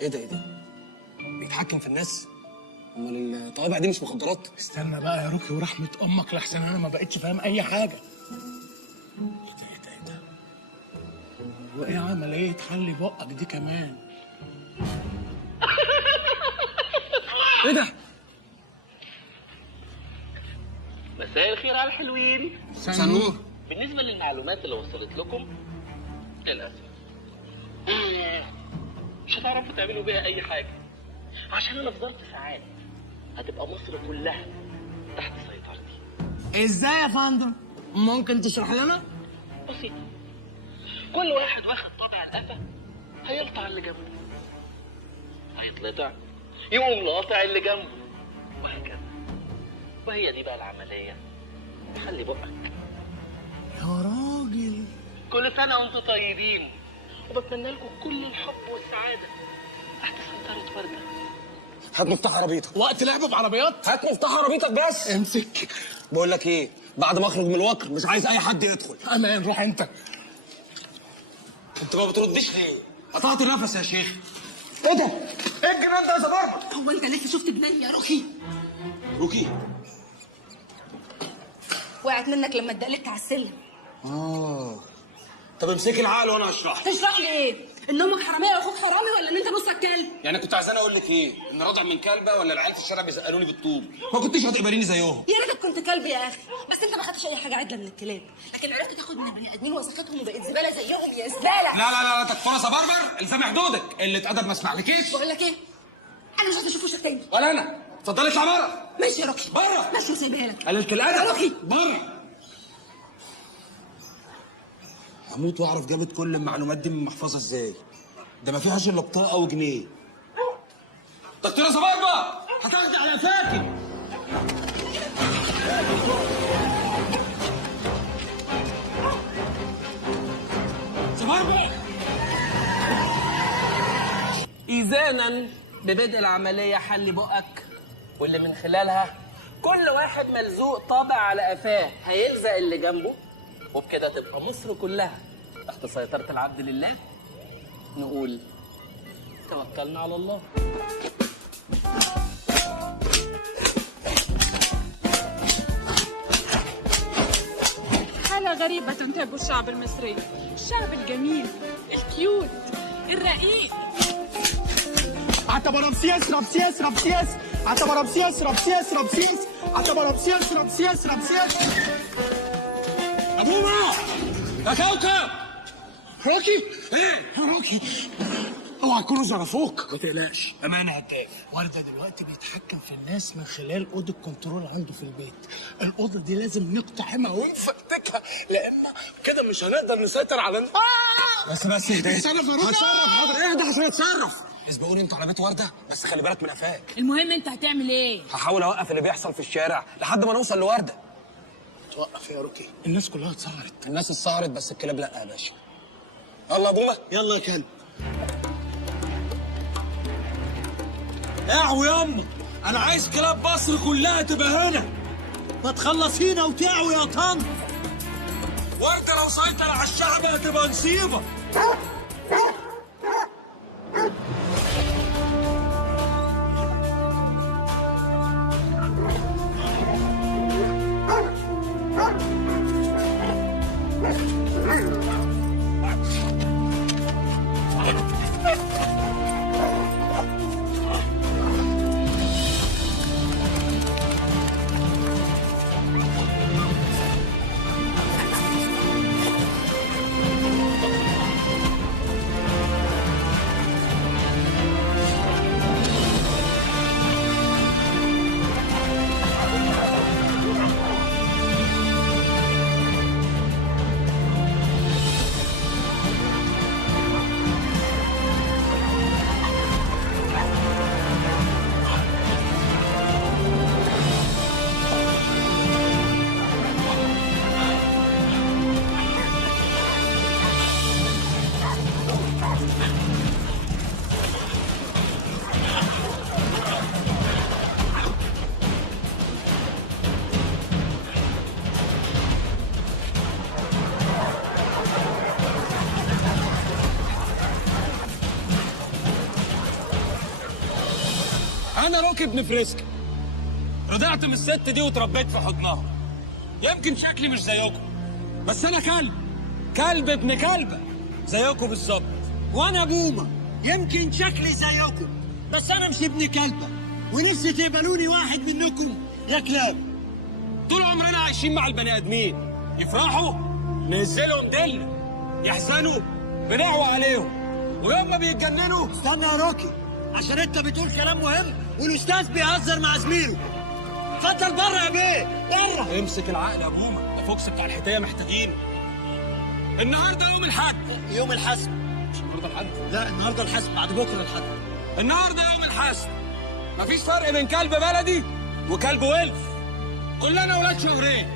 ايه ده؟ بيتحكم في الناس؟ امال الطوابع دي مش مخدرات؟ استنى بقى يا روكي ورحمه امك لحسن انا ما بقتش فاهم اي حاجه. ايه ده؟ وايه عمليه حل بقك دي كمان؟ ايه ده؟ مساء الخير على الحلوين. سنور. بالنسبه للمعلومات اللي وصلت لكم للاسف مش هتعرفوا تعملوا بيها اي حاجه، عشان انا في ظرف ساعات هتبقى مصر كلها تحت سيطرتي. ازاي يا فندم؟ ممكن تشرح لنا؟ بسيط. كل واحد واخد طبع القفا هيقطع اللي جنبه، هيتلطع يقوم لاقطع اللي جنبه، وهكذا. وهي دي بقى العمليه. خلي بقك. يا راجل. كل سنه وانتم طيبين، وبتمنى لكم كل الحب والسعاده تحت سيطره ورده. هات مفتاح عربيتك. وقت لعب بعربيات؟ هات مفتاح عربيتك بس. امسك. بقول لك ايه، بعد ما اخرج من الوكر مش عايز اي حد يدخل. امان روح انت. انت ما بتردش ليه؟ قطعت النفس يا شيخ. ايه ده؟ ايه الجنان ده يا زبربر؟ هو انت لسه شفت جنان يا روكي؟ روكي وقعت منك لما اتدقلت على السلم. طب امسكي العقل وانا هشرح. تشرح لي ايه؟ ان امك حراميه واخوك حرامي ولا ان انت نصك كلب؟ يعني كنت عايزاني اقول لك ايه؟ ان رادع من كلبه ولا العيال في الشارع بيزقلوني بالطوب؟ ما كنتش هتقبليني زيهم. يا ريتك كنت كلب يا اخي، بس انت ما خدتش اي حاجه عدله من الكلاب، لكن عرفت تاخد من البني ادمين وسخاتهم وبقيت زباله زيهم يا زباله. لا تكفى يا زبربر، الزمي حدودك، قله ادب ما اسمحلكيش. بقول لك ايه؟ انا مش عايزه اشوف وشك تاني. ولا انا. اتفضلي اطلع بره. ماشي يا روكي. بره. ماشي وسايبها لك. قللت الادب. يا روكي. بره. هموت واعرف جابت كل المعلومات دي من المحفظه ازاي؟ ده ما فيهاش الا بطاقه وجنيه. دكتوره زبربر هتاخدي على فاكر. إذانا ببدء العملية حل بقك، واللي من خلالها كل واحد ملزوق طابع على قفاه هيلزق اللي جنبه، وبكده تبقى مصر كلها تحت سيطرة العبد لله. نقول توكلنا على الله. حالة غريبة تنتاب الشعب المصري، الشعب الجميل الكيوت الرقيق. عتبة رمسيس رمسيس رمسيس، عتبة رمسيس رمسيس رمسيس، عتبة رمسيس رمسيس رمسيس. ابوما يا كوكب. روكي ايه روكي، اوعى يكونوا ظرفوك. ما تقلقش، امانه هداف. وردة دلوقتي بيتحكم في الناس من خلال اوضه كنترول عنده في البيت. الاوضه دي لازم نقتحمها ونفككها، لان كده مش هنقدر نسيطر على بس اهدى. اتصرف يا روكي. هتصرف حاضر، اهدى عشان اتصرف. اسبقوني انتوا على بيت ورده، بس خلي بالك من قفاك. المهم انت هتعمل ايه؟ هحاول اوقف اللي بيحصل في الشارع لحد ما نوصل لورده. توقف يا روكي، الناس كلها اتسهرت. الناس اتسهرت بس الكلاب لا يا باشا. يلا يا بومه. يلا يا كلب. اعوا ياما، انا عايز كلاب مصر كلها تبقى هنا. ما تخلصينا وتعوا يا طن. ورده لو سيطر على الشعب هتبقى نصيبه. أنا روكي ابن فريسكا، رضعت من الست دي وتربيت في حضنها. يمكن شكلي مش زيكم، بس أنا كلب ابن كلبة زيكم بالظبط. وانا بومه، يمكن شكلي زيكم بس انا مش ابن كلبه، ونفسي تقبلوني واحد منكم يا كلاب. طول عمرنا عايشين مع البني آدمين، يفرحوا ننزلهم دلة، يحزنوا بنعوى عليهم، ويوم بيتجننوا. استنى يا روكي، عشان انت بتقول كلام مهم والاستاذ بيهزر مع زميله. اتفضل بره يا بيه، بره. امسك العقل يا بومه، ده فوكس بتاع الحكايه محتاجينه. النهارده يوم الحد. يوم الحسم. مش النهارده الحد؟ لا النهارده الحسم، بعد بكره الحد. النهارده يوم الحسم. مفيش فرق بين كلب بلدي وكلب ولف. كلنا ولاد شهرين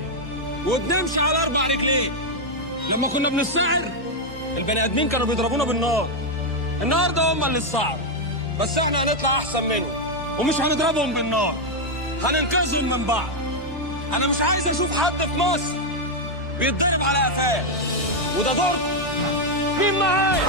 وبنمشي على 4 رجلين. لما كنا بنسعر البني ادمين كانوا بيضربونا بالنار. النهارده هم اللي الصعب، بس احنا هنطلع احسن منهم، ومش هنضربهم بالنار، هننقذهم من بعض. انا مش عايز اشوف حد في مصر بيتضرب على قفاه، وده دوركم. مين معايا؟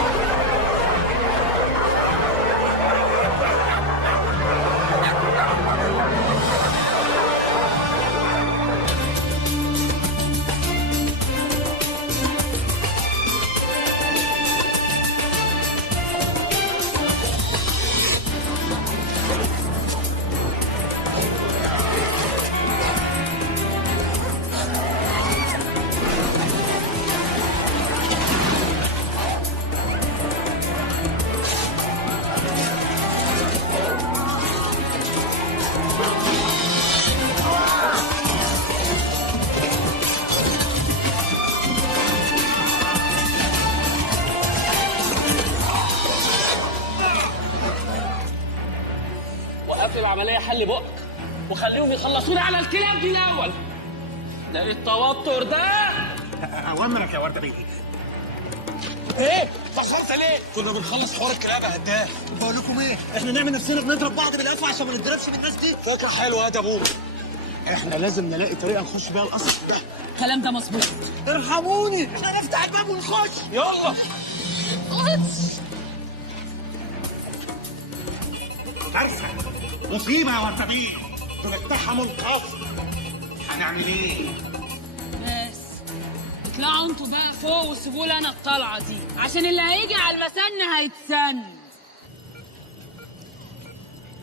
وقفل العملية حل بقك وخليهم يخلصونا على الكلاب دي الأول. ده التوتر ده. أوامرك يا وردة بيه. ايه؟ اتأخرت ليه؟ كنا بنخلص حوار الكلاب يا هداف. بقول لكم ايه؟ احنا نعمل نفسنا بنضرب بعض بالقفا عشان ما نتضربش من الناس دي. فكرة حلوة يا ابوك. احنا لازم نلاقي طريقه نخش بيها القصر ده. الكلام ده مظبوط. ارحموني، احنا نفتح الباب ونخش. يلا. كارثة، مصيبة يا ورده بيه، بنفتحها منقص. هنعمل ايه؟ بس اطلعوا انتوا بقى فوق وسيبوا لي انا الطلعه دي، عشان اللي هيجي على المسن هيتسن.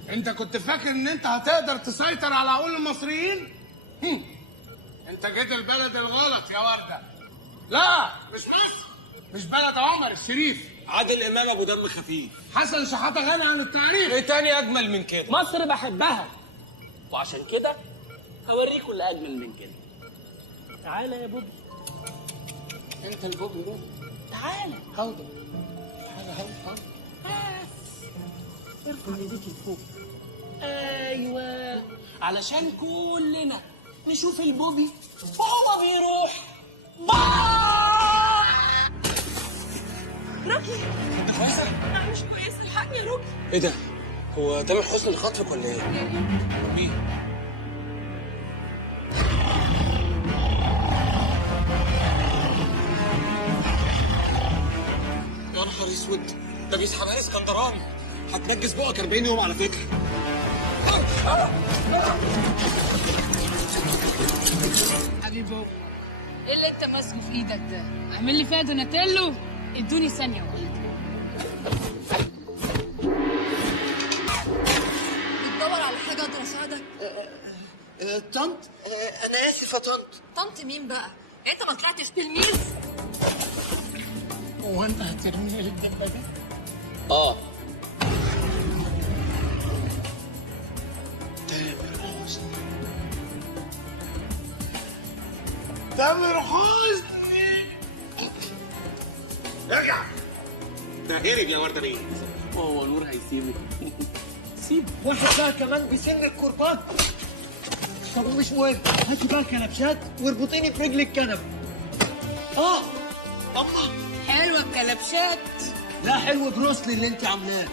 انت كنت فاكر ان انت هتقدر تسيطر على عقول المصريين؟ انت جيت البلد الغلط يا ورده. لا مش مصر، مش بلد عمر الشريف. عادل امام ابو دم خفيف. حسن شحاته غني عن التعريف. ايه تاني اجمل من كده؟ مصر بحبها، وعشان كده هوريكم اللي اجمل من كده. تعالى يا بوبي. انت البوبي ده؟ تعالى. هودا. تعالى هودا. ارفع ايديك لفوق. ايوه، علشان كلنا نشوف البوبي وهو بيروح. روكي لا مش كويس، الحقني يا روكي. ايه ده؟ هو تامر حسني اللي خاطفك ولا ايه؟ مين؟ يا نهار اسود، ده بيسحب علي اسكندراني. هتنجز بقك 40 يوم على فكره. حبيبي بابا، ايه اللي انت ماسكه في ايدك ده؟ اعمل لي فيها دوناتيلو. ادوني ثانيه واحده. بتدور على حاجه اقدر اساعدك؟ طنط، انا اسف يا طنط. طنط مين بقى؟ انت ما طلعتش تلميذ؟ هو انت هترميني للجنه دي؟ اه. تامر حسني. ارجع. ده هرب يا ورده بيه. هو نور هيسيبه؟ سيب واحد بقى كمان بيسن الكرباج. طب ومش مهم، هاتي بقى كنبشات واربطيني في رجل الكنب. اه الله، حلوه الكلبشات. لا حلو بروسلي اللي انت عاملاه.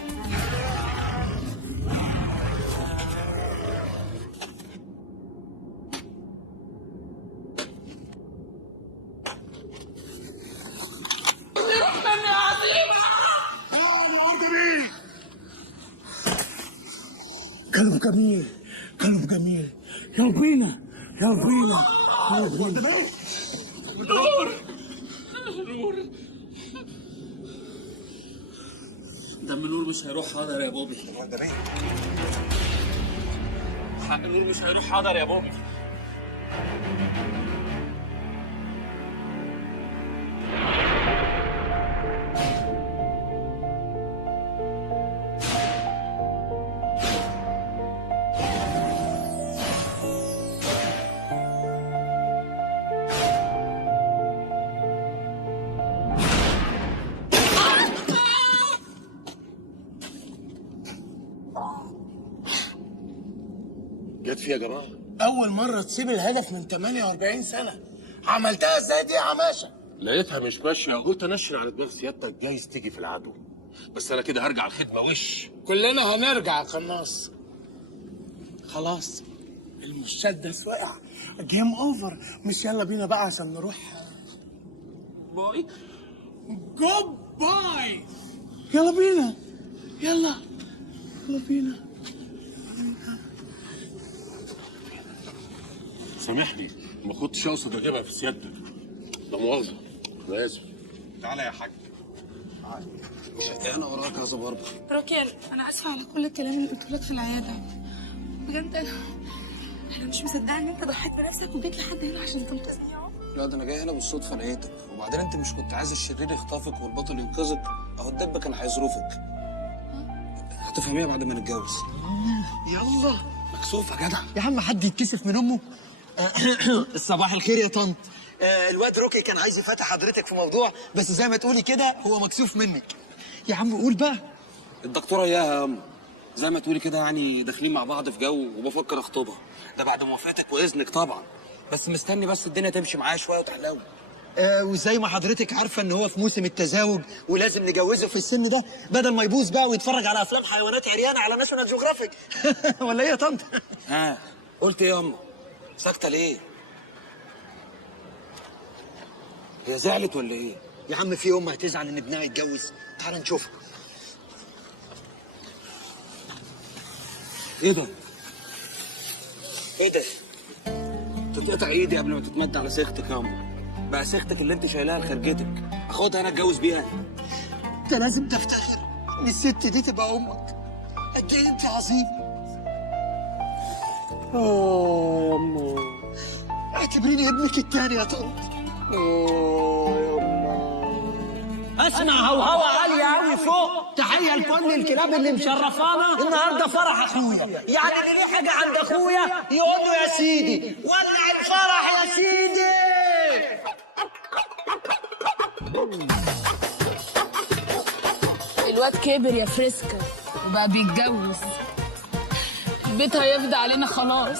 كلب جميل، كلب جميل. يلا بينا، يلا بينا، يلا بينا. نور نور دم نور مش هيروح حاضر يا بوبي. حق نور مش هيروح حاضر يا بوبي. جت فيها يا جماعه. أول مرة تسيب الهدف من 48 سنة. عملتها ازاي دي يا عماشة؟ لقيتها مش ماشيه، قلت انشر على دماغ سيادتك جايز تيجي في العدو، بس انا كده هرجع الخدمه وش. كلنا هنرجع يا قناص. خلاص المسدس وقع. جيم اوفر. مش يلا بينا بقى عشان نروح باي. جود باي. يلا بينا، يلا يلا بينا. سامحني، ما كنتش اقصد اجيبها في سيادتك، لا مؤاخذه، انا اسف. تعالى يا حاج. انا وراك يا زبربه. روكي انا اسفه على كل الكلام اللي قلته لك في العياده. بجد انا مش مصدقه ان انت ضحيت بنفسك وجيت لحد هنا عشان تنقذني اهو. لا ده انا جاي هنا بالصدفه لقيتك، وبعدين انت مش كنت عايز الشرير يخطفك والبطل ينقذك؟ اهو الدب كان هيظروفك. هتفهميها بعد ما نتجوز. يلا مكسوف يا جدع. يا عم حد يتكسف من امه. صباح الخير يا طنط. الواد روكي كان عايز يفتح حضرتك في موضوع، بس زي ما تقولي كده هو مكسوف منك. يا عم قول بقى. الدكتوره اياها يا ام، زي ما تقولي كده يعني داخلين مع بعض في جو وبفكر اخطبها. ده بعد موافقتك واذنك طبعا، بس مستني بس الدنيا تمشي معايا شويه وتحلو. وزي ما حضرتك عارفه ان هو في موسم التزاوج ولازم نجوزه في السن ده بدل ما يبوظ بقى ويتفرج على افلام حيوانات عريانه على ناشونال جيوغرافيك. ولا ايه يا طنط؟ ها قلت ايه يا امه؟ ساكته ليه؟ هي زعلت ولا ايه؟ يا عم في ام هتزعل ان ابنها يتجوز؟ تعال نشوفها. ايه ده؟ ايه ده؟ تتقطع ايدي قبل ما تتمد على سيختك يا امه. بقى سيختك اللي انت شايلها لخرجتك اخدها انا اتجوز بيها؟ انت لازم تفتخر ان الست دي تبقى امك. قد ايه انت عظيم. يا امه اعتبريني ابنك التاني يا طنط. اسمع هوهوة عالية قوي فوق، تحية لكل الكلاب اللي مشرفانا. النهارده فرح اخويا، يعني اللي ليه حاجة عند اخويا يقول له يا سيدي ولع الفرح يا سيدي. الواد كبر يا فريسكا وبقى بيتجوز، البيت هيفضى علينا خلاص.